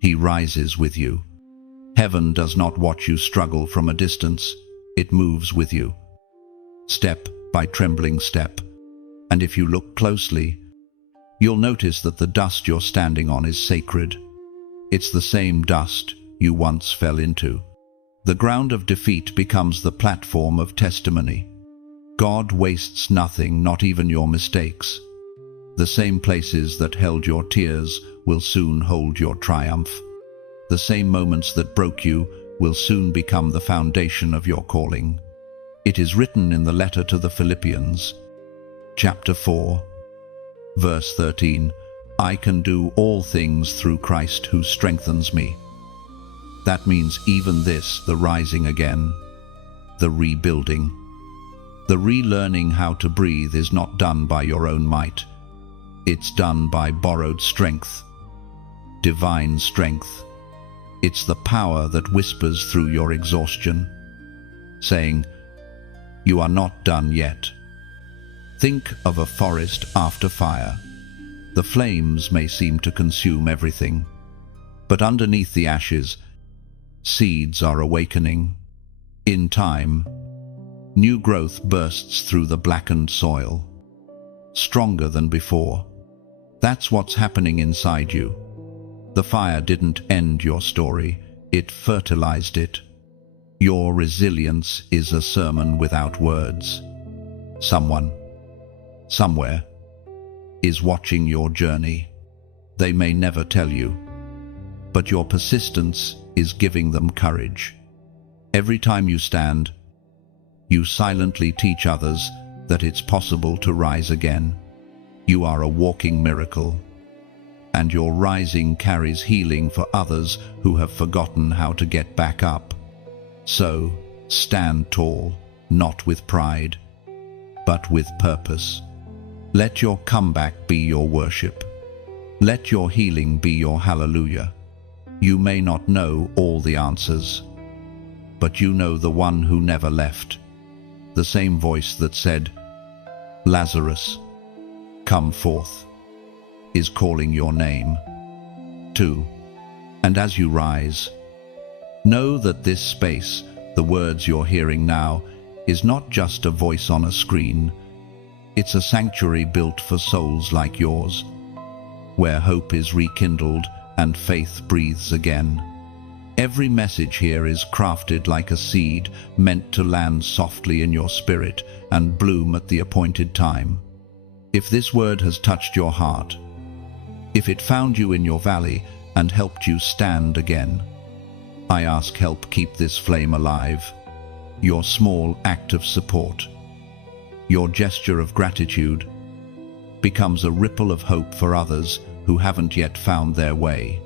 He rises with you. Heaven does not watch you struggle from a distance. It moves with you, step by trembling step. And if you look closely, you'll notice that the dust you're standing on is sacred. It's the same dust you once fell into. The ground of defeat becomes the platform of testimony. God wastes nothing, not even your mistakes. The same places that held your tears will soon hold your triumph. The same moments that broke you will soon become the foundation of your calling. It is written in the letter to the Philippians, chapter 4, verse 13, I can do all things through Christ who strengthens me. That means even this, the rising again, the rebuilding. The relearning how to breathe is not done by your own might. It's done by borrowed strength, divine strength. It's the power that whispers through your exhaustion, saying, you are not done yet. Think of a forest after fire. The flames may seem to consume everything, but underneath the ashes, seeds are awakening. In time, new growth bursts through the blackened soil, stronger than before. That's what's happening inside you. The fire didn't end your story, it fertilized it. Your resilience is a sermon without words. Someone, somewhere, is watching your journey. They may never tell you, but your persistence is giving them courage. Every time you stand, you silently teach others that it's possible to rise again. You are a walking miracle. and your rising carries healing for others who have forgotten how to get back up. So, stand tall, not with pride, but with purpose. Let your comeback be your worship. Let your healing be your hallelujah. You may not know all the answers, but you know the one who never left. The same voice that said, "Lazarus, come forth," is calling your name, too. And as you rise, know that this space, the words you're hearing now, is not just a voice on a screen. It's a sanctuary built for souls like yours, where hope is rekindled and faith breathes again. Every message here is crafted like a seed meant to land softly in your spirit and bloom at the appointed time. If this word has touched your heart, if it found you in your valley and helped you stand again, I ask help keep this flame alive. Your small act of support, your gesture of gratitude, becomes a ripple of hope for others who haven't yet found their way.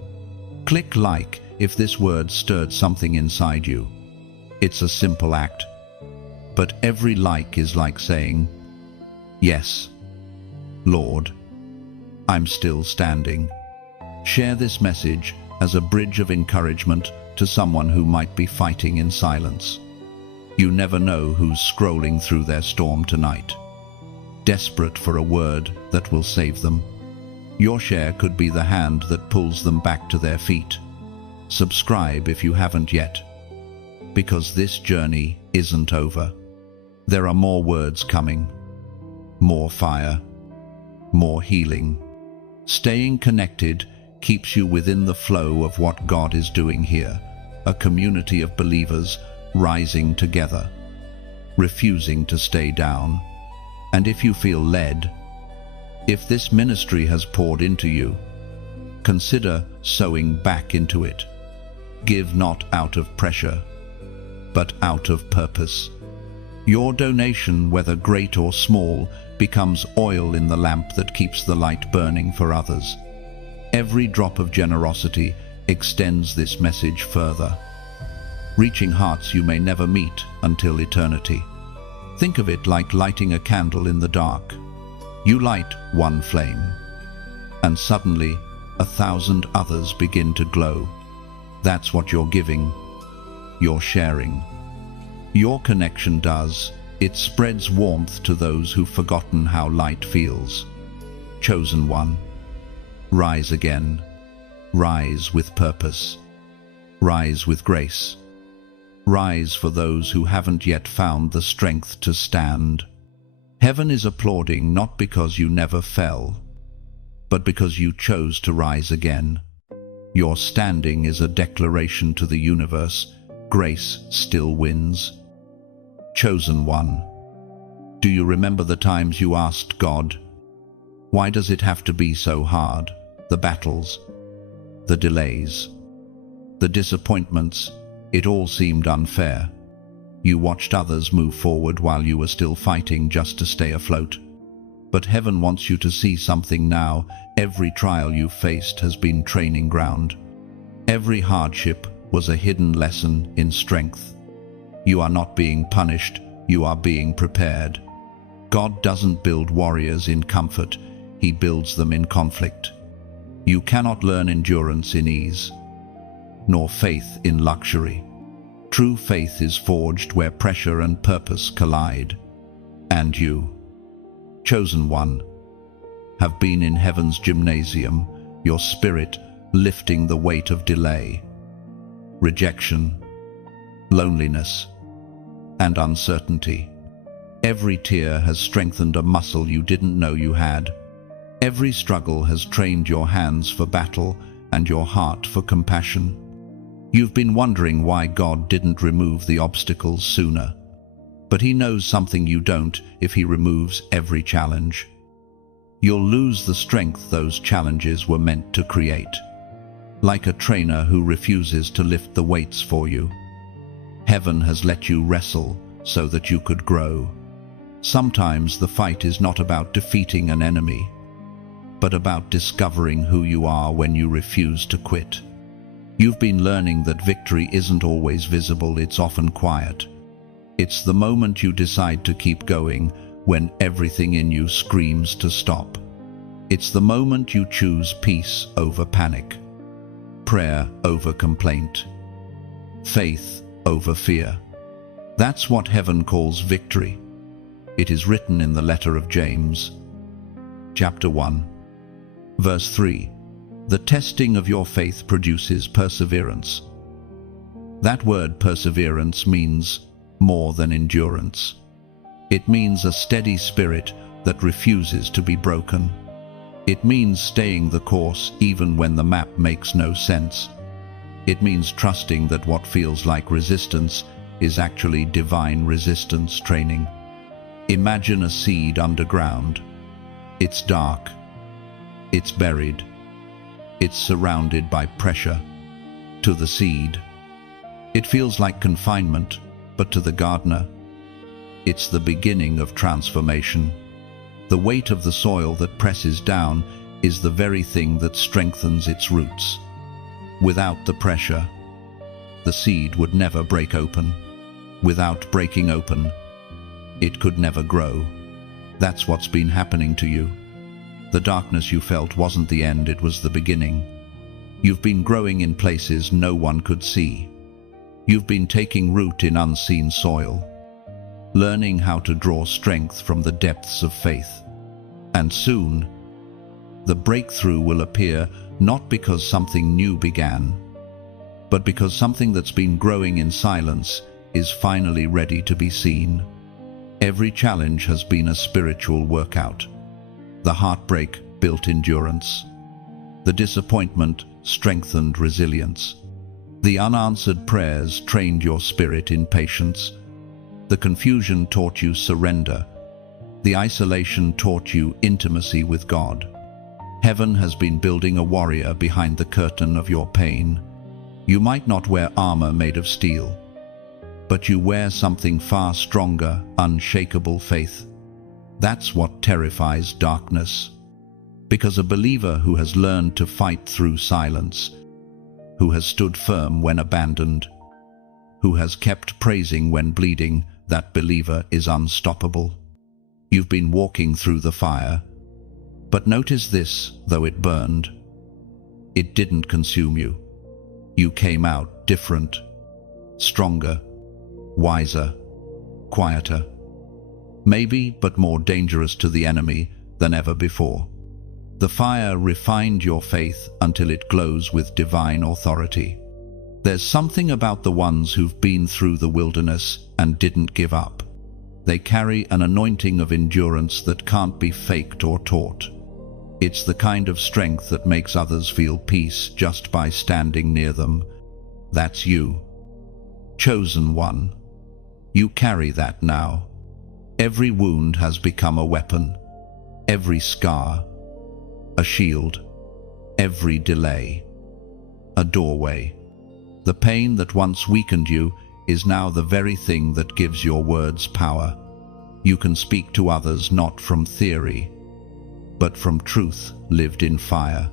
Click like if this word stirred something inside you. It's a simple act, but every like is like saying, "Yes, Lord, I'm still standing." Share this message as a bridge of encouragement to someone who might be fighting in silence. You never know who's scrolling through their storm tonight, desperate for a word that will save them. Your share could be the hand that pulls them back to their feet. Subscribe if you haven't yet, because this journey isn't over. There are more words coming, more fire, more healing. Staying connected keeps you within the flow of what God is doing here, a community of believers rising together, refusing to stay down. And if you feel led, if this ministry has poured into you, consider sowing back into it. Give not out of pressure, but out of purpose. Your donation, whether great or small, becomes oil in the lamp that keeps the light burning for others. Every drop of generosity extends this message further, reaching hearts you may never meet until eternity. Think of it like lighting a candle in the dark. You light one flame, and suddenly 1,000 others begin to glow. That's what you're giving, you're sharing. Your connection does. It spreads warmth to those who've forgotten how light feels. Chosen one, rise again. Rise with purpose. Rise with grace. Rise for those who haven't yet found the strength to stand. Heaven is applauding not because you never fell, but because you chose to rise again. Your standing is a declaration to the universe. Grace still wins. Chosen one, do you remember the times you asked God, why does it have to be so hard? The battles, the delays, the disappointments, it all seemed unfair. You watched others move forward while you were still fighting just to stay afloat. But heaven wants you to see something now. Every trial you faced has been training ground. Every hardship was a hidden lesson in strength. You are not being punished, you are being prepared. God doesn't build warriors in comfort, He builds them in conflict. You cannot learn endurance in ease, nor faith in luxury. True faith is forged where pressure and purpose collide. And you, chosen one, have been in heaven's gymnasium, your spirit lifting the weight of delay, rejection, loneliness, and uncertainty. Every tear has strengthened a muscle you didn't know you had. Every struggle has trained your hands for battle and your heart for compassion. You've been wondering why God didn't remove the obstacles sooner. But He knows something you don't if He removes every challenge. You'll lose the strength those challenges were meant to create. Like a trainer who refuses to lift the weights for you. Heaven has let you wrestle so that you could grow. Sometimes the fight is not about defeating an enemy. but about discovering who you are when you refuse to quit. You've been learning that victory isn't always visible, it's often quiet. It's the moment you decide to keep going when everything in you screams to stop. It's the moment you choose peace over panic, prayer over complaint, faith over fear. That's what heaven calls victory. It is written in the letter of James, chapter 1, verse 3. The testing of your faith produces perseverance. That word perseverance means more than endurance. It means a steady spirit that refuses to be broken. It means staying the course even when the map makes no sense. It means trusting that what feels like resistance is actually divine resistance training. Imagine a seed underground. It's dark. It's buried. It's surrounded by pressure. To the seed, it feels like confinement, but to the gardener, it's the beginning of transformation. The weight of the soil that presses down is the very thing that strengthens its roots. Without the pressure, the seed would never break open. Without breaking open, it could never grow. That's what's been happening to you. The darkness you felt wasn't the end, it was the beginning. You've been growing in places no one could see. You've been taking root in unseen soil, learning how to draw strength from the depths of faith. And soon, the breakthrough will appear, not because something new began, but because something that's been growing in silence is finally ready to be seen. Every challenge has been a spiritual workout. The heartbreak built endurance. The disappointment strengthened resilience. The unanswered prayers trained your spirit in patience. The confusion taught you surrender. The isolation taught you intimacy with God. Heaven has been building a warrior behind the curtain of your pain. You might not wear armor made of steel, but you wear something far stronger, unshakable faith. That's what terrifies darkness. Because a believer who has learned to fight through silence, who has stood firm when abandoned, who has kept praising when bleeding, that believer is unstoppable. You've been walking through the fire, but notice this, though it burned, it didn't consume you. You came out different, stronger, wiser, quieter, maybe, but more dangerous to the enemy than ever before. The fire refined your faith until it glows with divine authority. There's something about the ones who've been through the wilderness and didn't give up. They carry an anointing of endurance that can't be faked or taught. It's the kind of strength that makes others feel peace just by standing near them. That's you. Chosen one. You carry that now. Every wound has become a weapon. Every scar, a shield. Every delay, a doorway. The pain that once weakened you is now the very thing that gives your words power. You can speak to others not from theory, but from truth lived in fire.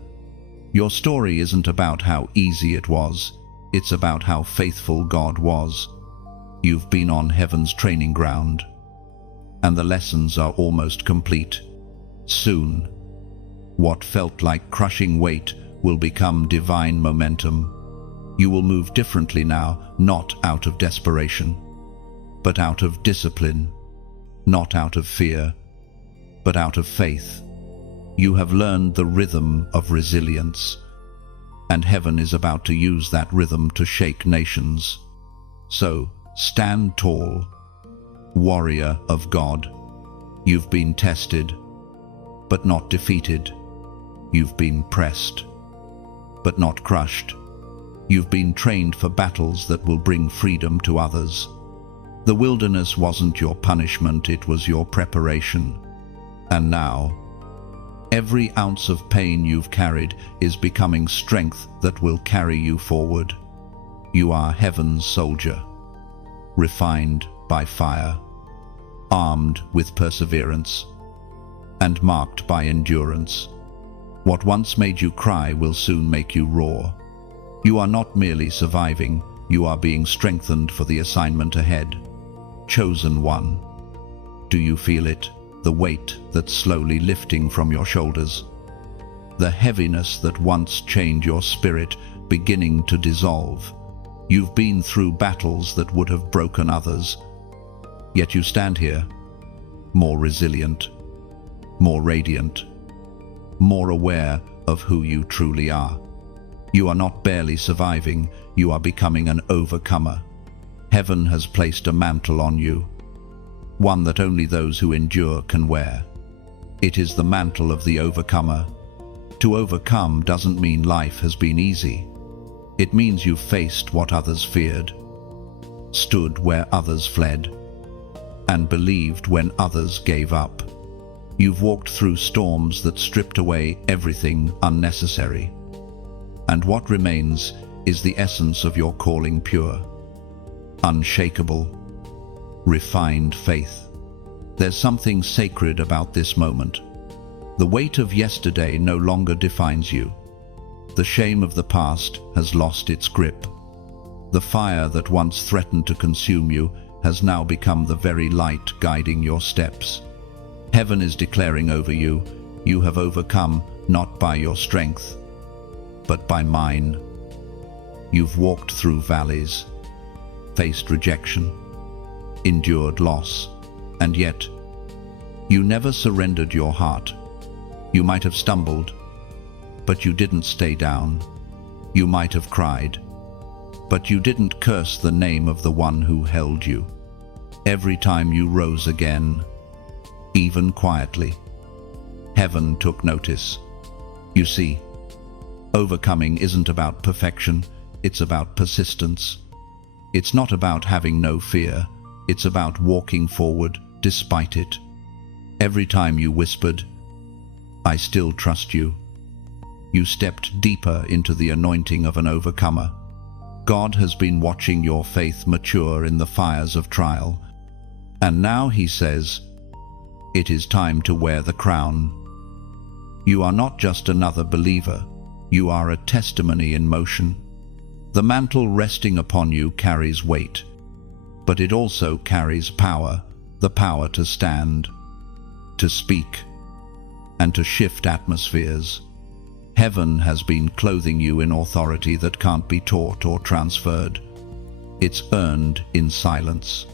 Your story isn't about how easy it was, it's about how faithful God was. You've been on heaven's training ground, and the lessons are almost complete. Soon, what felt like crushing weight will become divine momentum. You will move differently now, not out of desperation, but out of discipline, not out of fear, but out of faith. You have learned the rhythm of resilience, and heaven is about to use that rhythm to shake nations. So, stand tall, warrior of God. You've been tested, but not defeated. You've been pressed, but not crushed. You've been trained for battles that will bring freedom to others. The wilderness wasn't your punishment, it was your preparation. And now, every ounce of pain you've carried is becoming strength that will carry you forward. You are heaven's soldier, refined by fire, armed with perseverance, and marked by endurance. What once made you cry will soon make you roar. You are not merely surviving, you are being strengthened for the assignment ahead. Chosen one. Do you feel it? The weight that's slowly lifting from your shoulders. The heaviness that once chained your spirit beginning to dissolve. You've been through battles that would have broken others. Yet you stand here, more resilient, more radiant, more aware of who you truly are. You are not barely surviving, you are becoming an overcomer. Heaven has placed a mantle on you, one that only those who endure can wear. It is the mantle of the overcomer. To overcome doesn't mean life has been easy. It means you've faced what others feared, stood where others fled, and believed when others gave up. You've walked through storms that stripped away everything unnecessary. And what remains is the essence of your calling pure, unshakable, refined faith. There's something sacred about this moment. The weight of yesterday no longer defines you. The shame of the past has lost its grip. The fire that once threatened to consume you has now become the very light guiding your steps. Heaven is declaring over you, you have overcome not by your strength, but by mine. You've walked through valleys, faced rejection, endured loss, and yet you never surrendered your heart. You might have stumbled, but you didn't stay down. You might have cried, but you didn't curse the name of the one who held you. Every time you rose again, even quietly, heaven took notice. You see, overcoming isn't about perfection, it's about persistence. It's not about having no fear, it's about walking forward despite it. Every time you whispered, "I still trust you," you stepped deeper into the anointing of an overcomer. God has been watching your faith mature in the fires of trial, and now he says, it is time to wear the crown. You are not just another believer, you are a testimony in motion. The mantle resting upon you carries weight, but it also carries power, the power to stand, to speak, and to shift atmospheres. Heaven has been clothing you in authority that can't be taught or transferred. It's earned in silence,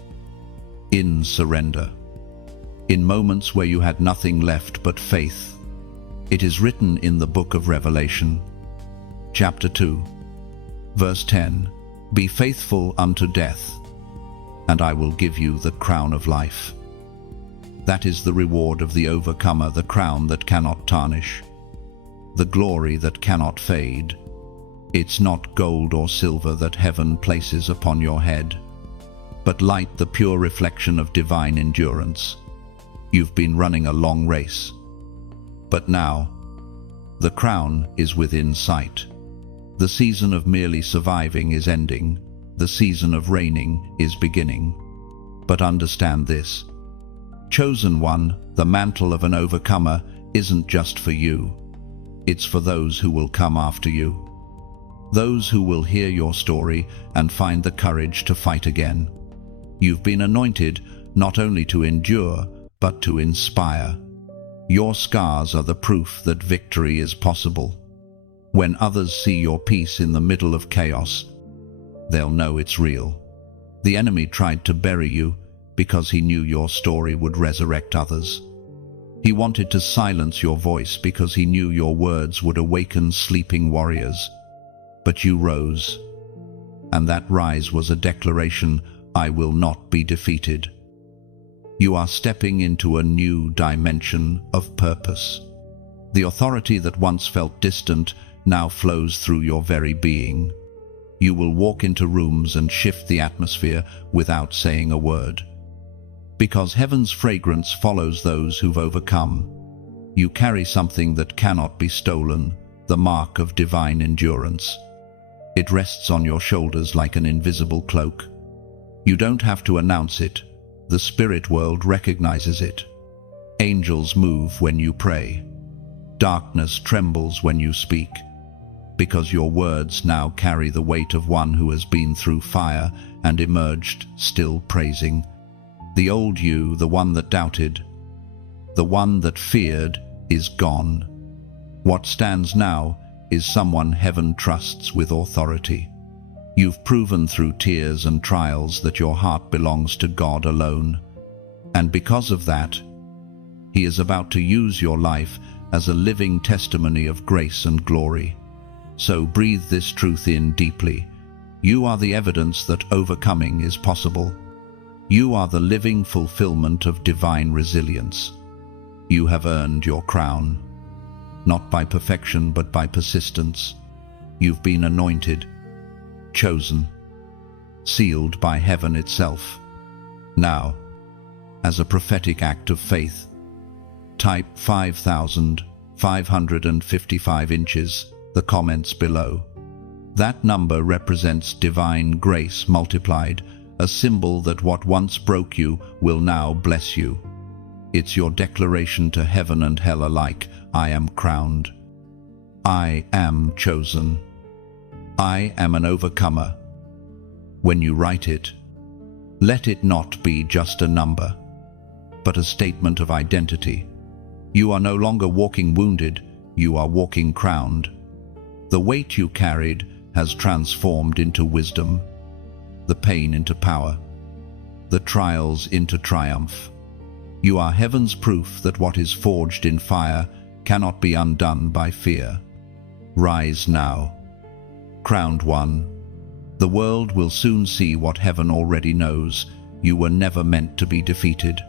in surrender, in moments where you had nothing left but faith. It is written in the book of Revelation, chapter 2, verse 10, "Be faithful unto death, and I will give you the crown of life." That is the reward of the overcomer, the crown that cannot tarnish, the glory that cannot fade. It's not gold or silver that heaven places upon your head, but light, the pure reflection of divine endurance. You've been running a long race, but now the crown is within sight. The season of merely surviving is ending, the season of reigning is beginning. But understand this, chosen one, the mantle of an overcomer isn't just for you. It's for those who will come after you, those who will hear your story and find the courage to fight again. You've been anointed not only to endure, but to inspire. Your scars are the proof that victory is possible. When others see your peace in the middle of chaos, they'll know it's real. The enemy tried to bury you because he knew your story would resurrect others. He wanted to silence your voice because he knew your words would awaken sleeping warriors. But you rose, and that rise was a declaration, "I will not be defeated." You are stepping into a new dimension of purpose. The authority that once felt distant now flows through your very being. You will walk into rooms and shift the atmosphere without saying a word. Because heaven's fragrance follows those who've overcome. You carry something that cannot be stolen, the mark of divine endurance. It rests on your shoulders like an invisible cloak. You don't have to announce it. The spirit world recognizes it. Angels move when you pray. Darkness trembles when you speak, because your words now carry the weight of one who has been through fire and emerged still praising. The old you, the one that doubted, the one that feared, is gone. What stands now is someone heaven trusts with authority. You've proven through tears and trials that your heart belongs to God alone. And because of that, He is about to use your life as a living testimony of grace and glory. So breathe this truth in deeply. You are the evidence that overcoming is possible. You are the living fulfillment of divine resilience. You have earned your crown, not by perfection but by persistence. You've been anointed, chosen, sealed by heaven itself. Now, as a prophetic act of faith, type 5,555 inches, the comments below. That number represents divine grace multiplied, a symbol that what once broke you will now bless you. It's your declaration to heaven and hell alike. I am crowned. I am chosen. I am an overcomer. When you write it, let it not be just a number, but a statement of identity. You are no longer walking wounded, you are walking crowned. The weight you carried has transformed into wisdom, the pain into power, the trials into triumph. You are heaven's proof that what is forged in fire cannot be undone by fear. Rise now. Crowned one. The world will soon see what heaven already knows. You were never meant to be defeated.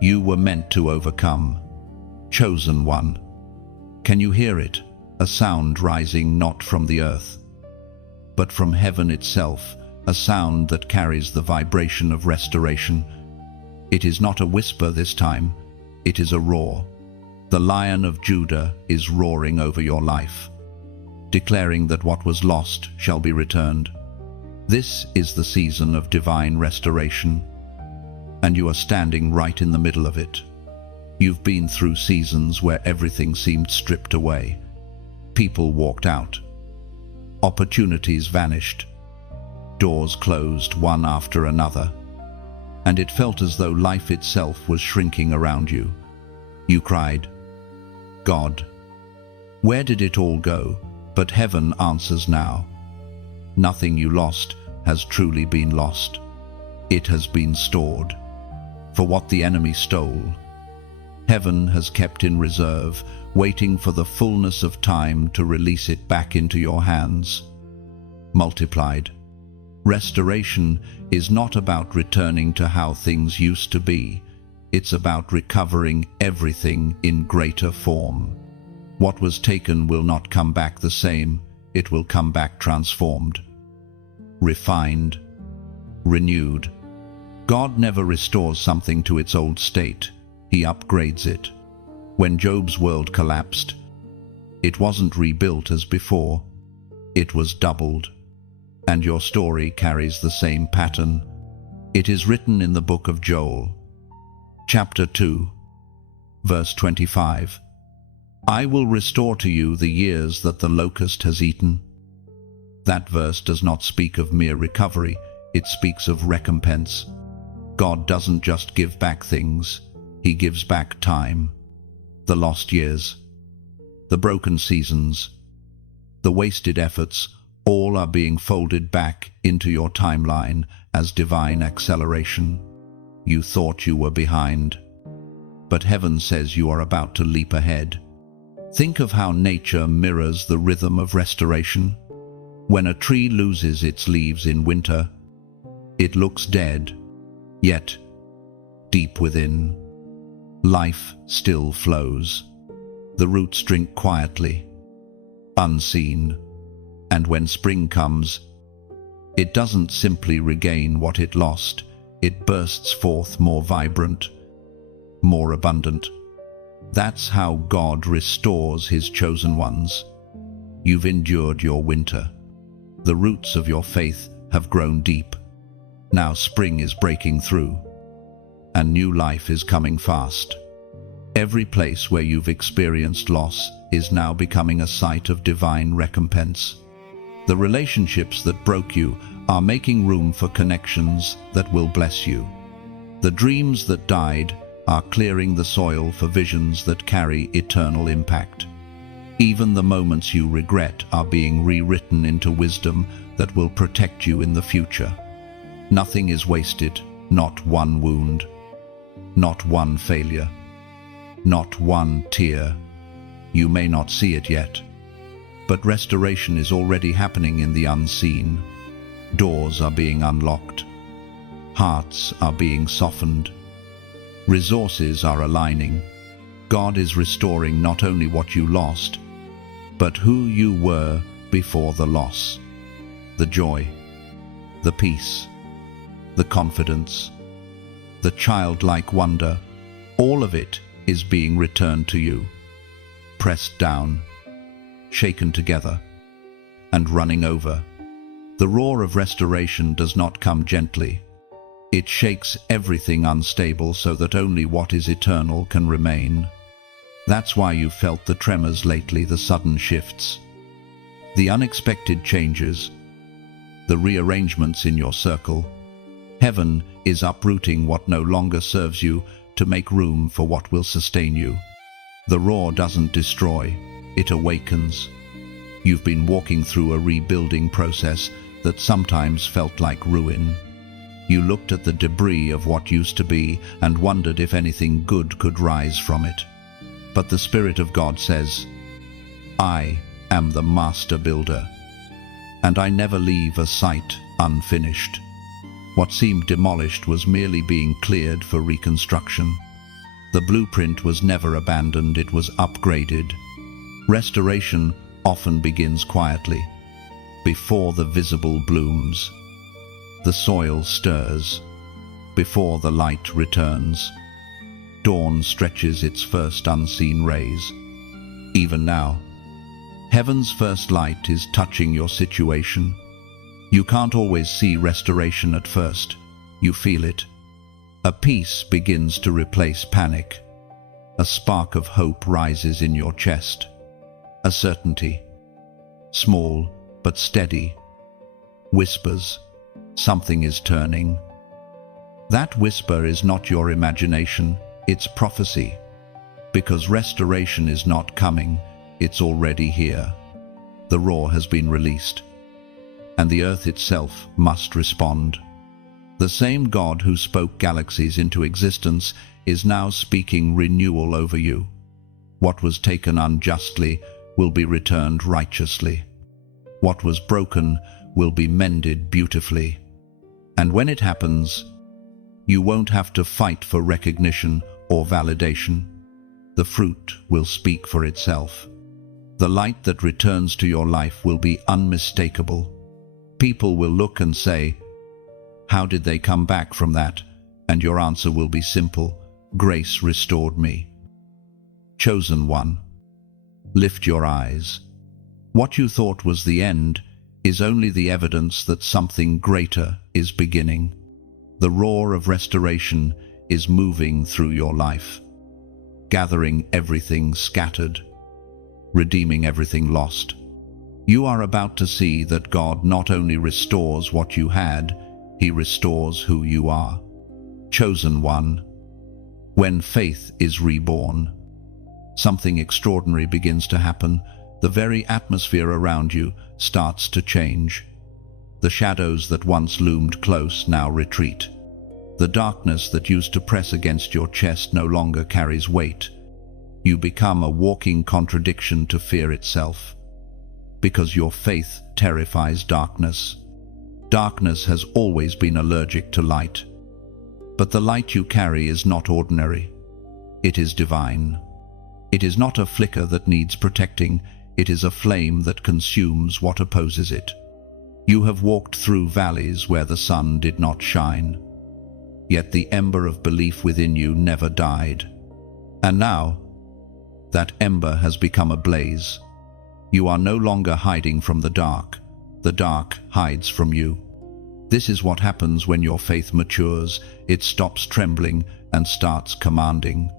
You were meant to overcome. Chosen one. Can you hear it? A sound rising not from the earth, but from heaven itself, a sound that carries the vibration of restoration. It is not a whisper this time, it is a roar. The Lion of Judah is roaring over your life, declaring that what was lost shall be returned. This is the season of divine restoration, and you are standing right in the middle of it. You've been through seasons where everything seemed stripped away. People walked out. Opportunities vanished. Doors closed one after another. And it felt as though life itself was shrinking around you. You cried, God, where did it all go? But heaven answers now. Nothing you lost has truly been lost. It has been stored. For what the enemy stole, heaven has kept in reserve, waiting for the fullness of time to release it back into your hands. Multiplied. Restoration is not about returning to how things used to be. It's about recovering everything in greater form. What was taken will not come back the same. It will come back transformed, refined, renewed. God never restores something to its old state. He upgrades it. When Job's world collapsed, it wasn't rebuilt as before. It was doubled. And your story carries the same pattern. It is written in the book of Joel, chapter 2, verse 25. I will restore to you the years that the locust has eaten. That verse does not speak of mere recovery, it speaks of recompense. God doesn't just give back things, He gives back time. The lost years, the broken seasons, the wasted efforts, all are being folded back into your timeline as divine acceleration. You thought you were behind, but heaven says you are about to leap ahead. Think of how nature mirrors the rhythm of restoration. When a tree loses its leaves in winter, it looks dead, yet deep within, life still flows. The roots drink quietly, unseen, and when spring comes, it doesn't simply regain what it lost, it bursts forth more vibrant, more abundant. That's how God restores His chosen ones. You've endured your winter. The roots of your faith have grown deep. Now spring is breaking through, and new life is coming fast. Every place where you've experienced loss is now becoming a site of divine recompense. The relationships that broke you are making room for connections that will bless you. The dreams that died are clearing the soil for visions that carry eternal impact. Even the moments you regret are being rewritten into wisdom that will protect you in the future. Nothing is wasted, not one wound, not one failure, not one tear. You may not see it yet, but restoration is already happening in the unseen. Doors are being unlocked. Hearts are being softened. Resources are aligning. God is restoring not only what you lost, but who you were before the loss. The joy, the peace, the confidence, the childlike wonder, all of it is being returned to you, pressed down, shaken together, and running over. The roar of restoration does not come gently. It shakes everything unstable so that only what is eternal can remain. That's why you've felt the tremors lately, the sudden shifts, the unexpected changes, the rearrangements in your circle. Heaven is uprooting what no longer serves you to make room for what will sustain you. The roar doesn't destroy, it awakens. You've been walking through a rebuilding process that sometimes felt like ruin. You looked at the debris of what used to be and wondered if anything good could rise from it. But the Spirit of God says, I am the master builder, and I never leave a site unfinished. What seemed demolished was merely being cleared for reconstruction. The blueprint was never abandoned, it was upgraded. Restoration often begins quietly, before the visible blooms. The soil stirs, before the light returns. Dawn stretches its first unseen rays. Even now, heaven's first light is touching your situation. You can't always see restoration at first. You feel it. A peace begins to replace panic. A spark of hope rises in your chest. A certainty, small but steady, whispers, something is turning. That whisper is not your imagination, it's prophecy. Because restoration is not coming, it's already here. The roar has been released, and the earth itself must respond. The same God who spoke galaxies into existence is now speaking renewal over you. What was taken unjustly will be returned righteously. What was broken will be mended beautifully. And when it happens, you won't have to fight for recognition or validation. The fruit will speak for itself. The light that returns to your life will be unmistakable. People will look and say, how did they come back from that? And your answer will be simple, grace restored me. Chosen one, lift your eyes. What you thought was the end is only the evidence that something greater is beginning. The roar of restoration is moving through your life, gathering everything scattered, redeeming everything lost. You are about to see that God not only restores what you had, He restores who you are. Chosen one, when faith is reborn, something extraordinary begins to happen. The very atmosphere around you starts to change. The shadows that once loomed close now retreat. The darkness that used to press against your chest no longer carries weight. You become a walking contradiction to fear itself. Because your faith terrifies darkness. Darkness has always been allergic to light. But the light you carry is not ordinary. It is divine. It is not a flicker that needs protecting. It is a flame that consumes what opposes it. You have walked through valleys where the sun did not shine. Yet the ember of belief within you never died. And now, that ember has become a blaze. You are no longer hiding from the dark. The dark hides from you. This is what happens when your faith matures. It stops trembling and starts commanding.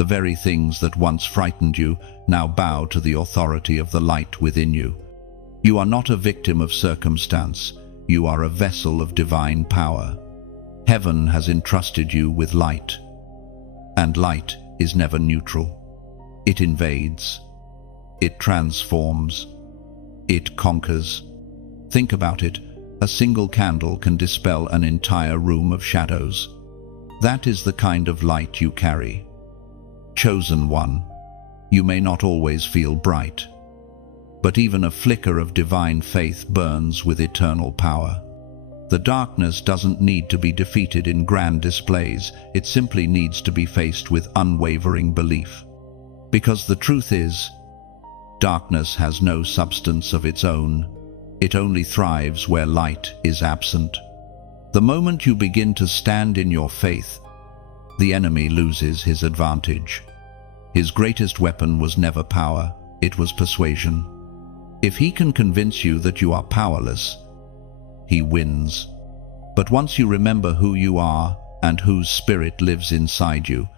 The very things that once frightened you now bow to the authority of the light within you. You are not a victim of circumstance. You are a vessel of divine power. Heaven has entrusted you with light. And light is never neutral. It invades. It transforms. It conquers. Think about it. A single candle can dispel an entire room of shadows. That is the kind of light you carry. Chosen one, you may not always feel bright, but even a flicker of divine faith burns with eternal power. The darkness doesn't need to be defeated in grand displays, it simply needs to be faced with unwavering belief. Because the truth is, darkness has no substance of its own. It only thrives where light is absent. The moment you begin to stand in your faith, the enemy loses his advantage. His greatest weapon was never power, it was persuasion. If he can convince you that you are powerless, he wins. But once you remember who you are and whose spirit lives inside you,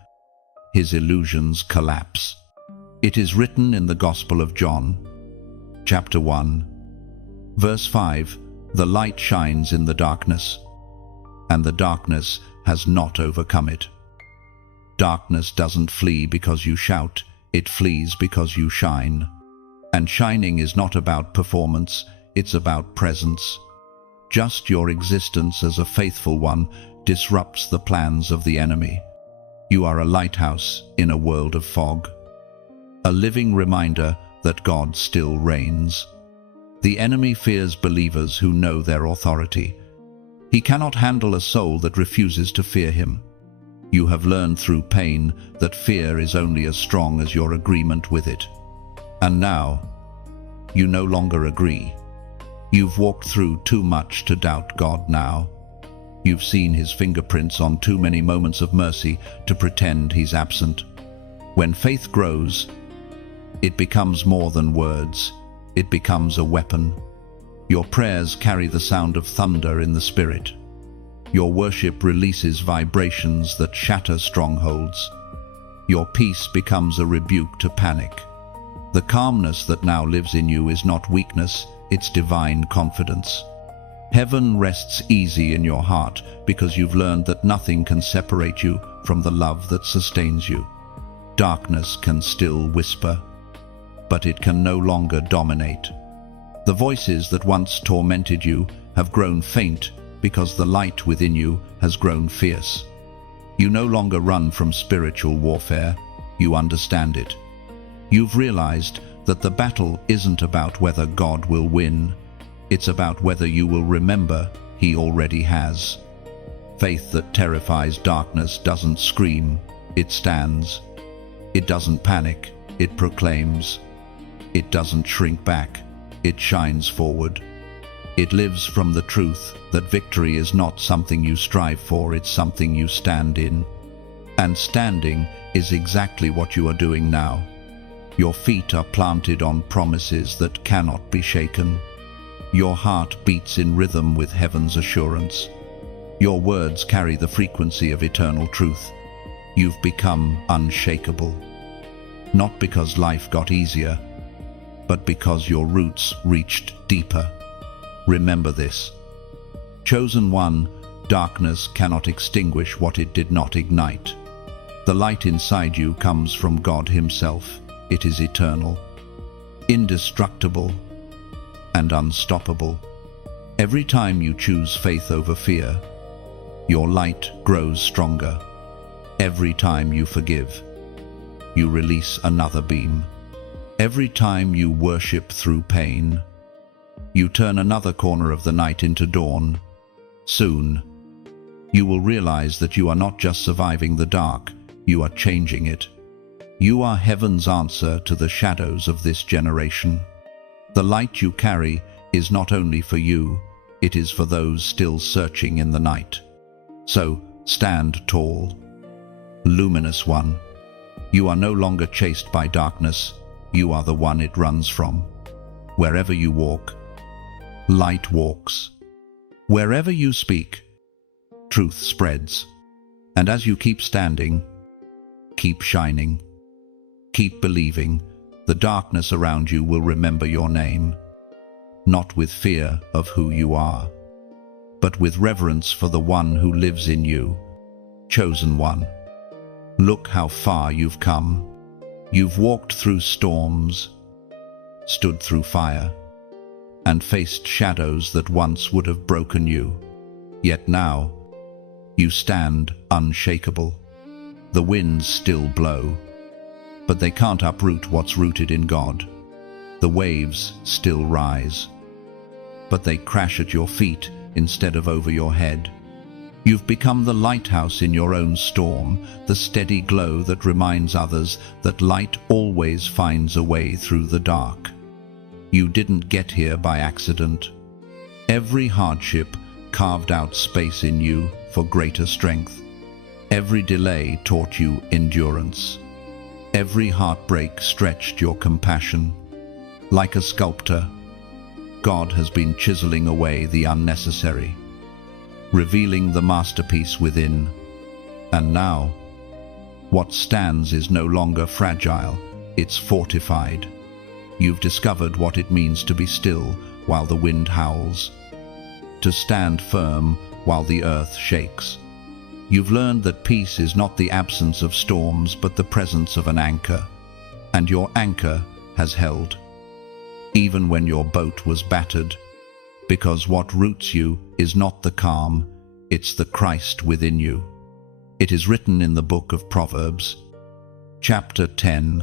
his illusions collapse. It is written in the Gospel of John, chapter 1, verse 5, "The light shines in the darkness, and the darkness has not overcome it." Darkness doesn't flee because you shout, it flees because you shine. And shining is not about performance, it's about presence. Just your existence as a faithful one disrupts the plans of the enemy. You are a lighthouse in a world of fog. A living reminder that God still reigns. The enemy fears believers who know their authority. He cannot handle a soul that refuses to fear him. You have learned through pain that fear is only as strong as your agreement with it. And now, you no longer agree. You've walked through too much to doubt God now. You've seen his fingerprints on too many moments of mercy to pretend he's absent. When faith grows, it becomes more than words. It becomes a weapon. Your prayers carry the sound of thunder in the spirit. Your worship releases vibrations that shatter strongholds. Your peace becomes a rebuke to panic. The calmness that now lives in you is not weakness, it's divine confidence. Heaven rests easy in your heart because you've learned that nothing can separate you from the love that sustains you. Darkness can still whisper, but it can no longer dominate. The voices that once tormented you have grown faint because the light within you has grown fierce. You no longer run from spiritual warfare, you understand it. You've realized that the battle isn't about whether God will win, it's about whether you will remember he already has. Faith that terrifies darkness doesn't scream, it stands. It doesn't panic, it proclaims. It doesn't shrink back, it shines forward. It lives from the truth that victory is not something you strive for, it's something you stand in. And standing is exactly what you are doing now. Your feet are planted on promises that cannot be shaken. Your heart beats in rhythm with heaven's assurance. Your words carry the frequency of eternal truth. You've become unshakable. Not because life got easier, but because your roots reached deeper. Remember this. Chosen one, darkness cannot extinguish what it did not ignite. The light inside you comes from God himself. It is eternal, indestructible, and unstoppable. Every time you choose faith over fear, your light grows stronger. Every time you forgive, you release another beam. Every time you worship through pain, you turn another corner of the night into dawn. Soon, you will realize that you are not just surviving the dark, you are changing it. You are heaven's answer to the shadows of this generation. The light you carry is not only for you, it is for those still searching in the night. So, stand tall. Luminous one, you are no longer chased by darkness, you are the one it runs from. Wherever you walk, light walks. Wherever you speak, truth spreads. And as you keep standing, Keep shining. Keep believing. The darkness around you will remember your name, not with fear of who you are, but with reverence for the one who lives in you, chosen one. Look how far you've come. You've walked through storms, stood through fire, and faced shadows that once would have broken you. Yet now, you stand unshakable. The winds still blow, but they can't uproot what's rooted in God. The waves still rise, but they crash at your feet instead of over your head. You've become the lighthouse in your own storm, the steady glow that reminds others that light always finds a way through the dark. You didn't get here by accident. Every hardship carved out space in you for greater strength. Every delay taught you endurance. Every heartbreak stretched your compassion. Like a sculptor, God has been chiseling away the unnecessary, revealing the masterpiece within. And now, what stands is no longer fragile, it's fortified. You've discovered what it means to be still while the wind howls, to stand firm while the earth shakes. You've learned that peace is not the absence of storms, but the presence of an anchor. And your anchor has held, even when your boat was battered, because what roots you is not the calm, it's the Christ within you. It is written in the book of Proverbs, chapter 10,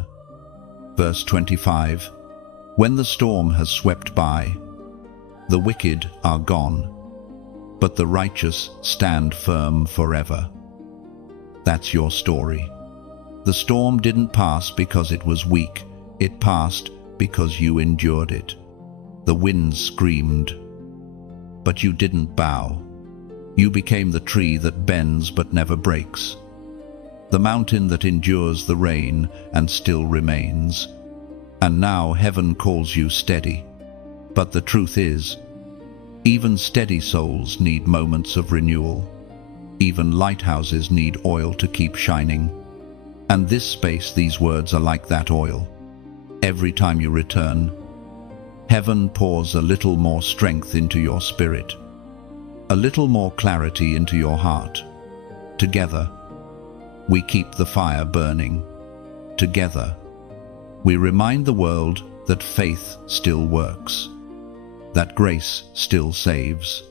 verse 25, "When the storm has swept by, the wicked are gone, but the righteous stand firm forever." That's your story. The storm didn't pass because it was weak. It passed because you endured it. The wind screamed, but you didn't bow. You became the tree that bends but never breaks, the mountain that endures the rain and still remains. And now heaven calls you steady. But the truth is, even steady souls need moments of renewal. Even lighthouses need oil to keep shining. And this space, these words are like that oil. Every time you return, heaven pours a little more strength into your spirit, a little more clarity into your heart. Together, we keep the fire burning. Together, we remind the world that faith still works, that grace still saves,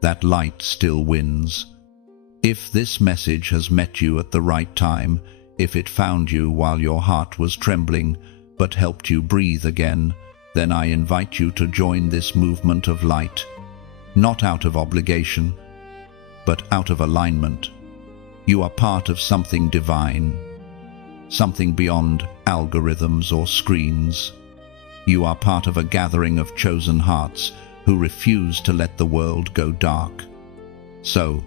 that light still wins. If this message has met you at the right time, if it found you while your heart was trembling but helped you breathe again, then I invite you to join this movement of light, not out of obligation, but out of alignment. You are part of something divine, something beyond algorithms or screens. You are part of a gathering of chosen hearts who refuse to let the world go dark. So,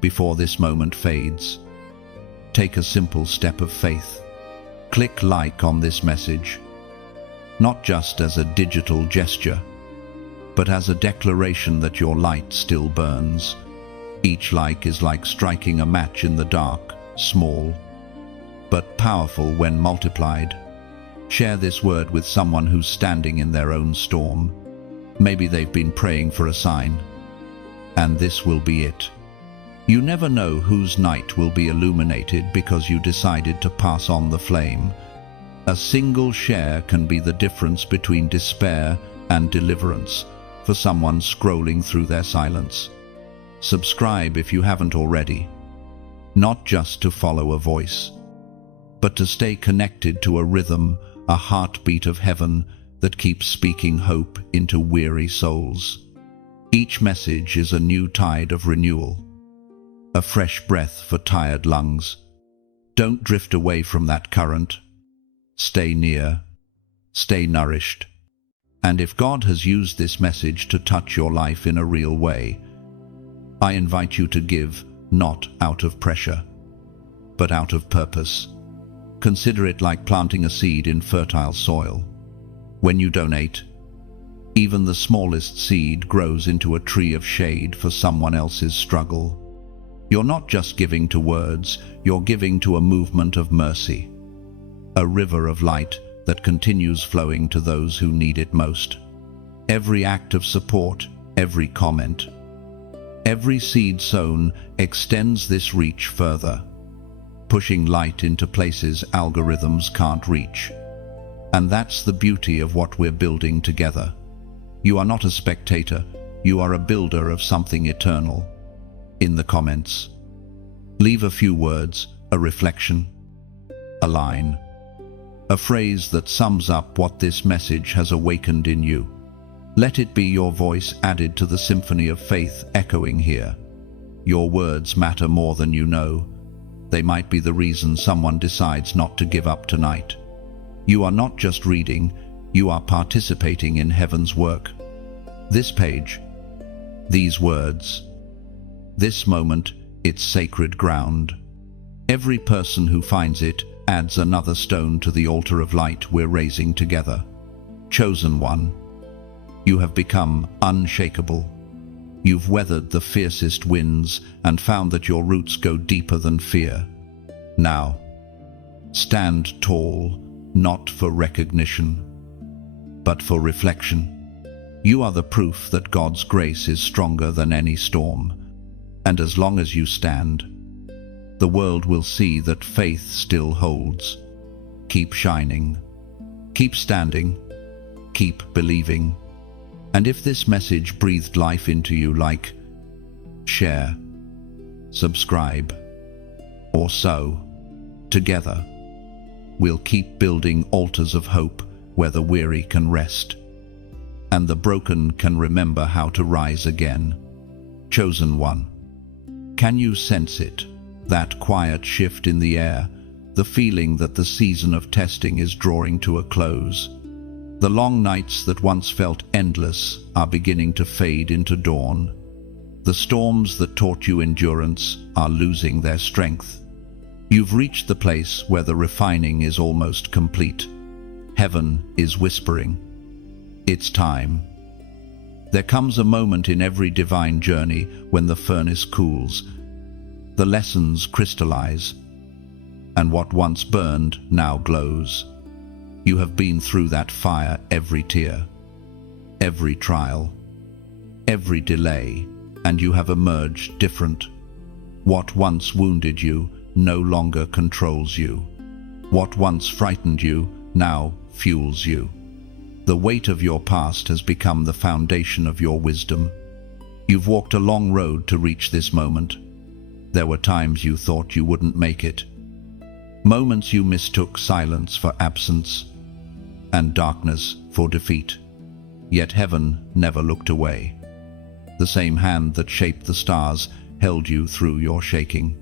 before this moment fades, take a simple step of faith. Click like on this message, not just as a digital gesture, but as a declaration that your light still burns. Each like is like striking a match in the dark, small, but powerful when multiplied. Share this word with someone who's standing in their own storm. Maybe they've been praying for a sign, and this will be it. You never know whose night will be illuminated because you decided to pass on the flame. A single share can be the difference between despair and deliverance for someone scrolling through their silence. Subscribe if you haven't already, not just to follow a voice, but to stay connected to a rhythm, a heartbeat of heaven that keeps speaking hope into weary souls. Each message is a new tide of renewal, a fresh breath for tired lungs. Don't drift away from that current. Stay near, stay nourished. And if God has used this message to touch your life in a real way, I invite you to give, not out of pressure, but out of purpose. Consider it like planting a seed in fertile soil. When you donate, even the smallest seed grows into a tree of shade for someone else's struggle. You're not just giving to words, you're giving to a movement of mercy, a river of light that continues flowing to those who need it most. Every act of support, every comment, every seed sown extends this reach further, pushing light into places algorithms can't reach. And that's the beauty of what we're building together. You are not a spectator, you are a builder of something eternal. In the comments, leave a few words, a reflection, a line, a phrase that sums up what this message has awakened in you. Let it be your voice added to the symphony of faith echoing here. Your words matter more than you know. They might be the reason someone decides not to give up tonight. You are not just reading, you are participating in heaven's work. This page, these words, this moment, it's sacred ground. Every person who finds it adds another stone to the altar of light we're raising together. Chosen one, you have become unshakable. You've weathered the fiercest winds and found that your roots go deeper than fear. Now, stand tall, not for recognition, but for reflection. You are the proof that God's grace is stronger than any storm. And as long as you stand, the world will see that faith still holds. Keep shining, keep standing, keep believing. And if this message breathed life into you, like, share, subscribe, or sow, together, we'll keep building altars of hope where the weary can rest, and the broken can remember how to rise again. Chosen one, can you sense it? That quiet shift in the air, the feeling that the season of testing is drawing to a close. The long nights that once felt endless are beginning to fade into dawn. The storms that taught you endurance are losing their strength. You've reached the place where the refining is almost complete. Heaven is whispering, it's time. There comes a moment in every divine journey when the furnace cools, the lessons crystallize, and what once burned now glows. You have been through that fire, every tear, every trial, every delay, and you have emerged different. What once wounded you no longer controls you. What once frightened you now fuels you. The weight of your past has become the foundation of your wisdom. You've walked a long road to reach this moment. There were times you thought you wouldn't make it. Moments you mistook silence for absence and darkness for defeat. Yet heaven never looked away. The same hand that shaped the stars held you through your shaking.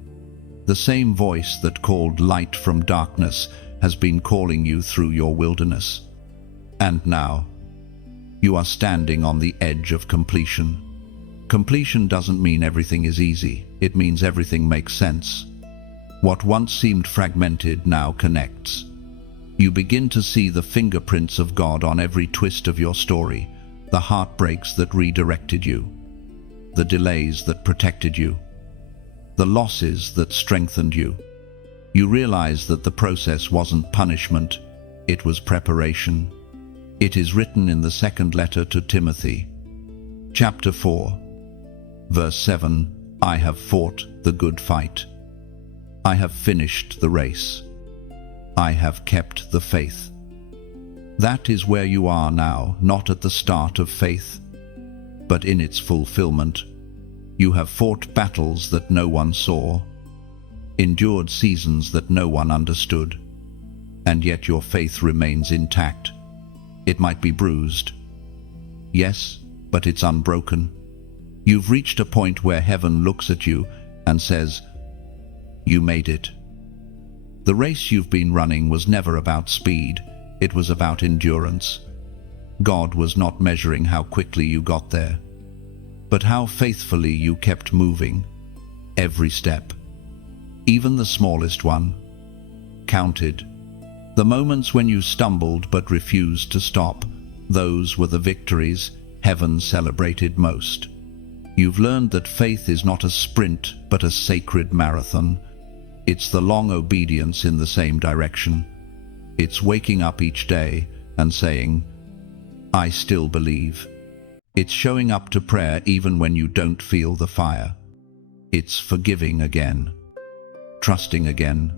The same voice that called light from darkness has been calling you through your wilderness. And now, you are standing on the edge of completion. Completion doesn't mean everything is easy. It means everything makes sense. What once seemed fragmented now connects. You begin to see the fingerprints of God on every twist of your story, the heartbreaks that redirected you, the delays that protected you, the losses that strengthened you. You realize that the process wasn't punishment, it was preparation. It is written in the second letter to Timothy, chapter 4, verse 7, I have fought the good fight. I have finished the race. I have kept the faith. That is where you are now, not at the start of faith, but in its fulfillment. You have fought battles that no one saw, endured seasons that no one understood, and yet your faith remains intact. It might be bruised, yes, but it's unbroken. You've reached a point where heaven looks at you and says, you made it. The race you've been running was never about speed, it was about endurance. God was not measuring how quickly you got there, but how faithfully you kept moving. Every step, even the smallest one, counted. The moments when you stumbled but refused to stop, those were the victories heaven celebrated most. You've learned that faith is not a sprint, but a sacred marathon. It's the long obedience in the same direction. It's waking up each day and saying, "I still believe." It's showing up to prayer even when you don't feel the fire. It's forgiving again, trusting again,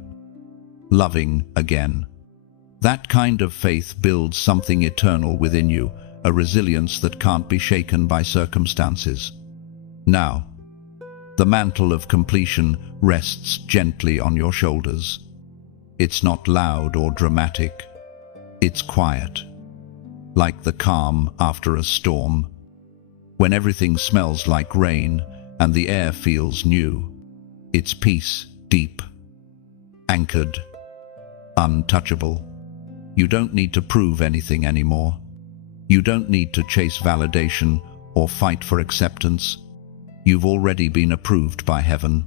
loving again. That kind of faith builds something eternal within you, a resilience that can't be shaken by circumstances. Now, the mantle of completion rests gently on your shoulders. It's not loud or dramatic. It's quiet, like the calm after a storm. When everything smells like rain and the air feels new, it's peace, deep, anchored, untouchable. You don't need to prove anything anymore. You don't need to chase validation or fight for acceptance. You've already been approved by heaven.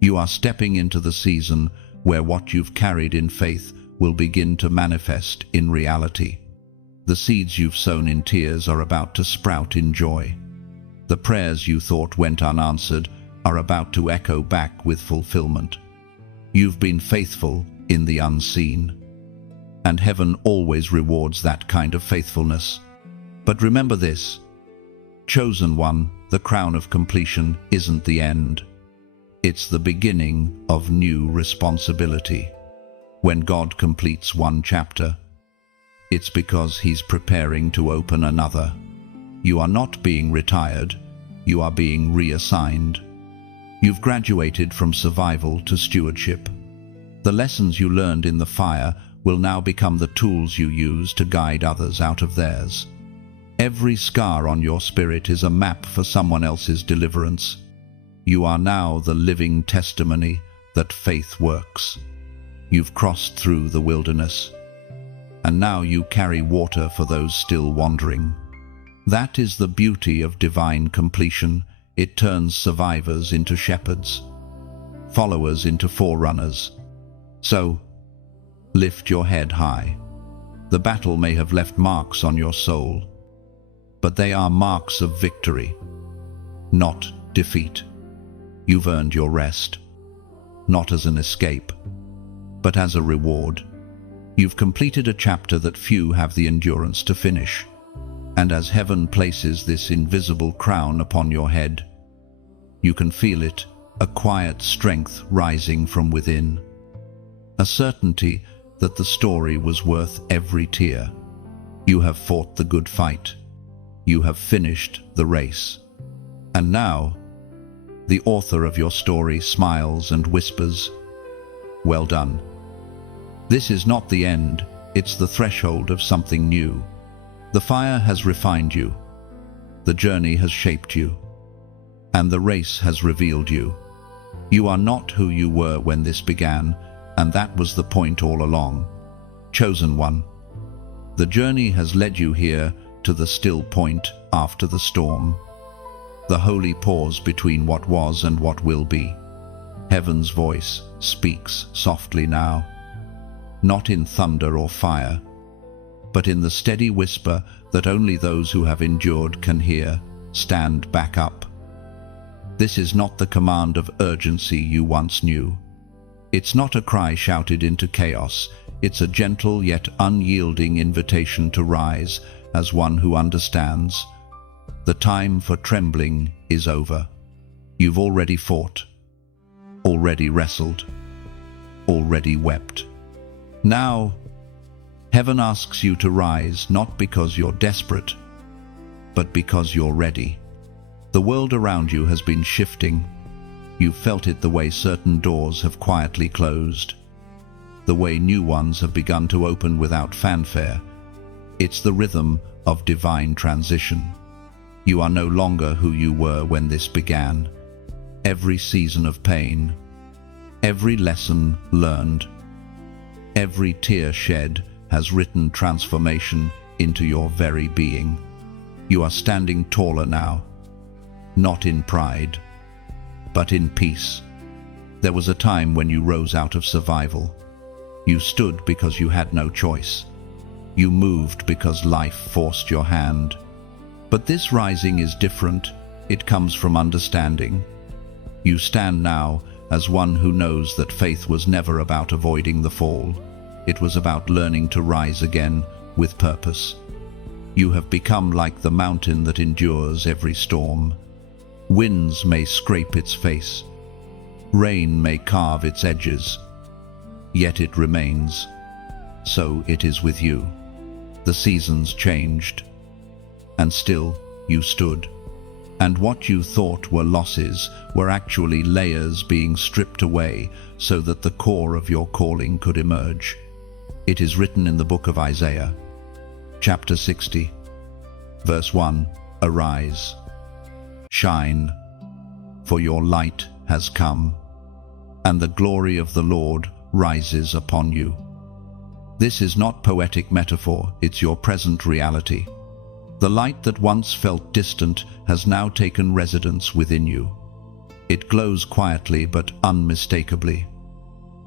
You are stepping into the season where what you've carried in faith will begin to manifest in reality. The seeds you've sown in tears are about to sprout in joy. The prayers you thought went unanswered are about to echo back with fulfillment. You've been faithful in the unseen, and heaven always rewards that kind of faithfulness. But remember this: chosen one, the crown of completion isn't the end. It's the beginning of new responsibility. When God completes one chapter, it's because He's preparing to open another. You are not being retired, you are being reassigned. You've graduated from survival to stewardship. The lessons you learned in the fire will now become the tools you use to guide others out of theirs. Every scar on your spirit is a map for someone else's deliverance. You are now the living testimony that faith works. You've crossed through the wilderness, and now you carry water for those still wandering. That is the beauty of divine completion. It turns survivors into shepherds, followers into forerunners. So, lift your head high. The battle may have left marks on your soul, but they are marks of victory, not defeat. You've earned your rest, not as an escape, but as a reward. You've completed a chapter that few have the endurance to finish, and as heaven places this invisible crown upon your head, you can feel it, a quiet strength rising from within, a certainty that the story was worth every tear. You have fought the good fight. You have finished the race. And now, the author of your story smiles and whispers, "Well done." This is not the end, it's the threshold of something new. The fire has refined you, the journey has shaped you, and the race has revealed you. You are not who you were when this began, and that was the point all along. Chosen one. The journey has led you here to the still point after the storm, the holy pause between what was and what will be. Heaven's voice speaks softly now, not in thunder or fire, but in the steady whisper that only those who have endured can hear. Stand back up. This is not the command of urgency you once knew. It's not a cry shouted into chaos. It's a gentle yet unyielding invitation to rise as one who understands. The time for trembling is over. You've already fought, already wrestled, already wept. Now, heaven asks you to rise, not because you're desperate, but because you're ready. The world around you has been shifting. You've felt it the way certain doors have quietly closed, the way new ones have begun to open without fanfare. It's the rhythm of divine transition. You are no longer who you were when this began. Every season of pain, every lesson learned, every tear shed has written transformation into your very being. You are standing taller now, not in pride, but in peace. There was a time when you rose out of survival. You stood because you had no choice. You moved because life forced your hand. But this rising is different. It comes from understanding. You stand now as one who knows that faith was never about avoiding the fall. It was about learning to rise again with purpose. You have become like the mountain that endures every storm. Winds may scrape its face, rain may carve its edges, yet it remains. So it is with you. The seasons changed, and still you stood. And what you thought were losses were actually layers being stripped away so that the core of your calling could emerge. It is written in the book of Isaiah, chapter 60, verse 1, "Arise, shine, for your light has come, and the glory of the Lord rises upon you." This is not poetic metaphor, it's your present reality. The light that once felt distant has now taken residence within you. It glows quietly but unmistakably.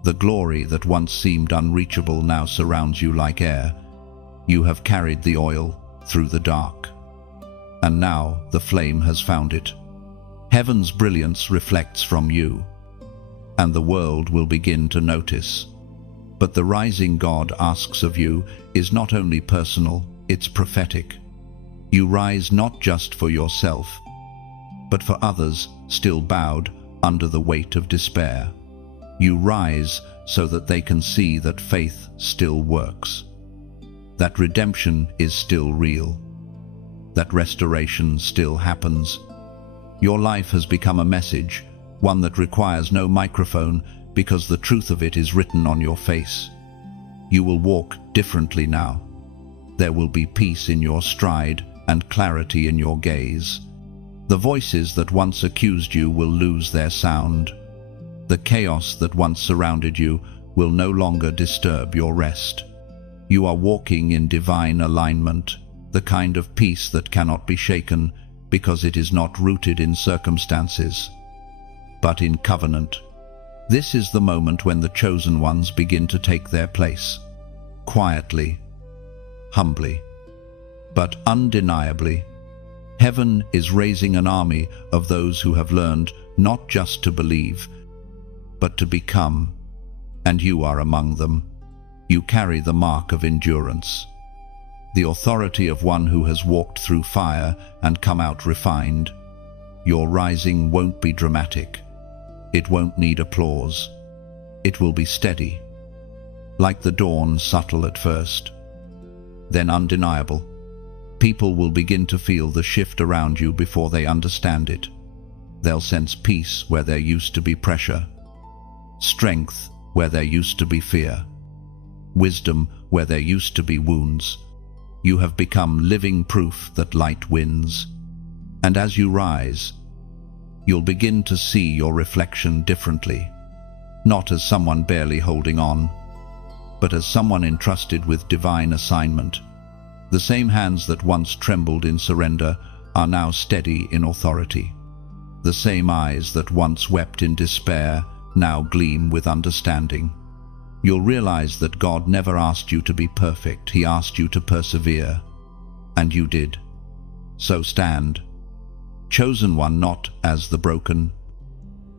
The glory that once seemed unreachable now surrounds you like air. You have carried the oil through the dark, and now the flame has found it. Heaven's brilliance reflects from you, and the world will begin to notice. But the rising God asks of you is not only personal, it's prophetic. You rise not just for yourself, but for others still bowed under the weight of despair. You rise so that they can see that faith still works, that redemption is still real, that restoration still happens. Your life has become a message, one that requires no microphone because the truth of it is written on your face. You will walk differently now. There will be peace in your stride and clarity in your gaze. The voices that once accused you will lose their sound. The chaos that once surrounded you will no longer disturb your rest. You are walking in divine alignment, the kind of peace that cannot be shaken because it is not rooted in circumstances, but in covenant. This is the moment when the chosen ones begin to take their place, quietly, humbly, but undeniably. Heaven is raising an army of those who have learned not just to believe, but to become, and you are among them. You carry the mark of endurance, the authority of one who has walked through fire and come out refined. Your rising won't be dramatic. It won't need applause. It will be steady, like the dawn, subtle at first, then undeniable. People will begin to feel the shift around you before they understand it. They'll sense peace where there used to be pressure, strength where there used to be fear, wisdom where there used to be wounds. You have become living proof that light wins. And as you rise, you'll begin to see your reflection differently, not as someone barely holding on, but as someone entrusted with divine assignment. The same hands that once trembled in surrender are now steady in authority. The same eyes that once wept in despair now gleam with understanding. You'll realize that God never asked you to be perfect, He asked you to persevere. And you did. So stand, chosen one, not as the broken,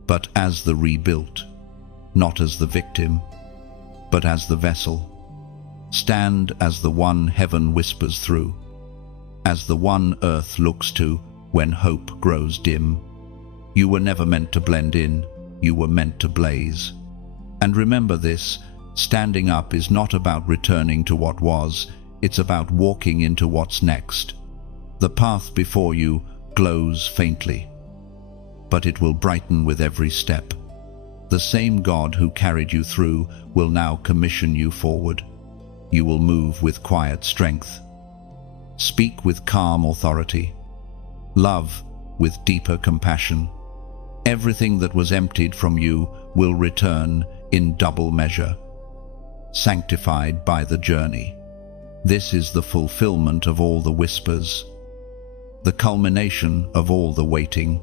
but as the rebuilt, not as the victim, but as the vessel. Stand as the one heaven whispers through, as the one earth looks to when hope grows dim. You were never meant to blend in, you were meant to blaze. And remember this, standing up is not about returning to what was, it's about walking into what's next. The path before you glows faintly, but it will brighten with every step. The same God who carried you through will now commission you forward. You will move with quiet strength, speak with calm authority, love with deeper compassion. Everything that was emptied from you will return in double measure, sanctified by the journey. This is the fulfillment of all the whispers, the culmination of all the waiting.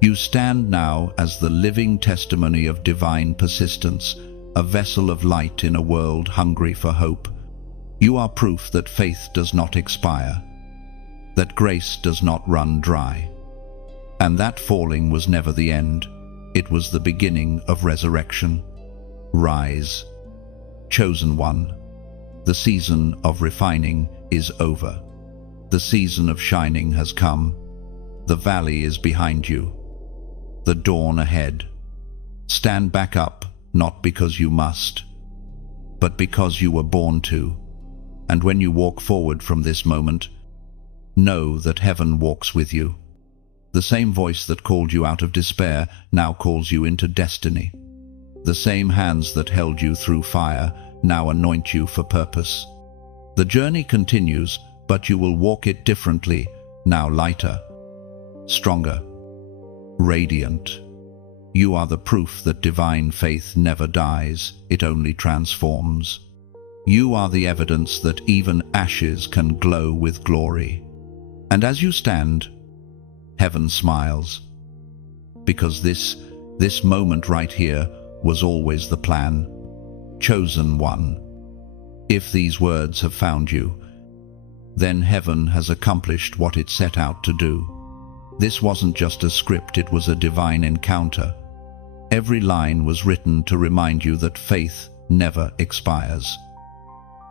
You stand now as the living testimony of divine persistence, a vessel of light in a world hungry for hope. You are proof that faith does not expire, that grace does not run dry, And that falling was never the end. It was the beginning of resurrection. Rise, chosen one. The season of refining is over. The season of shining has come. The valley is behind you. The dawn ahead. Stand back up, not because you must, but because you were born to. And when you walk forward from this moment, know that heaven walks with you. The same voice that called you out of despair now calls you into destiny. The same hands that held you through fire now anoint you for purpose. The journey continues, but you will walk it differently, now lighter, stronger, radiant. You are the proof that divine faith never dies, it only transforms. You are the evidence that even ashes can glow with glory. And as you stand, heaven smiles. Because this moment right here was always the plan. Chosen one. If these words have found you, then heaven has accomplished what it set out to do. This wasn't just a script, it was a divine encounter. Every line was written to remind you that faith never expires,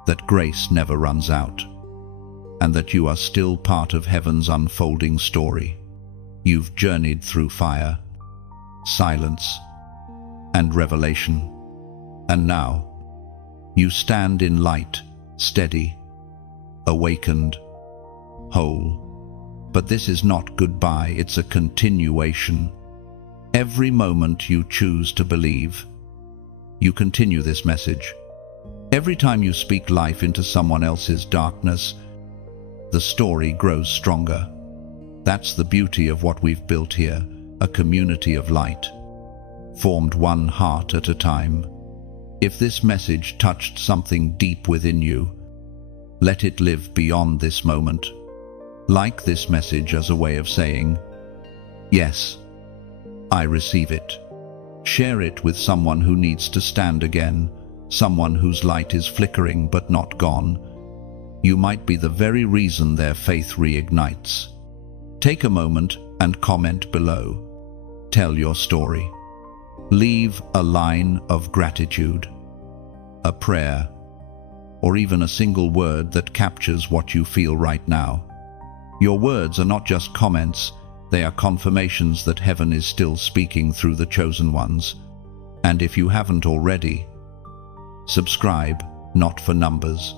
that grace never runs out, and that you are still part of heaven's unfolding story. You've journeyed through fire, silence, and revelation. And now, you stand in light, steady, awakened, whole. But this is not goodbye, it's a continuation. Every moment you choose to believe, you continue this message. Every time you speak life into someone else's darkness, the story grows stronger. That's the beauty of what we've built here, a community of light, formed one heart at a time. If this message touched something deep within you, let it live beyond this moment. Like this message as a way of saying, yes, I receive it. Share it with someone who needs to stand again, someone whose light is flickering but not gone. You might be the very reason their faith reignites. Take a moment and comment below. Tell your story. Leave a line of gratitude, a prayer, or even a single word that captures what you feel right now. Your words are not just comments, they are confirmations that heaven is still speaking through the chosen ones. And if you haven't already, subscribe, not for numbers,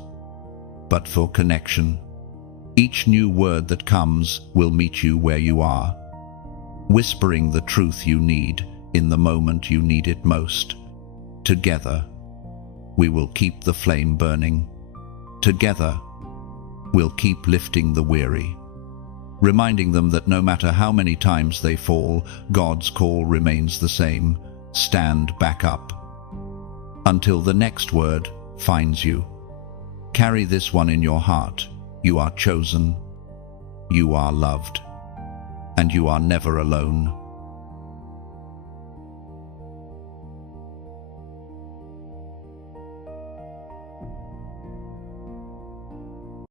but for connection. Each new word that comes will meet you where you are, whispering the truth you need in the moment you need it most. Together, we will keep the flame burning. Together, we'll keep lifting the weary, reminding them that no matter how many times they fall, God's call remains the same. Stand back up. Until the next word finds you. Carry this one in your heart. You are chosen, you are loved, and you are never alone.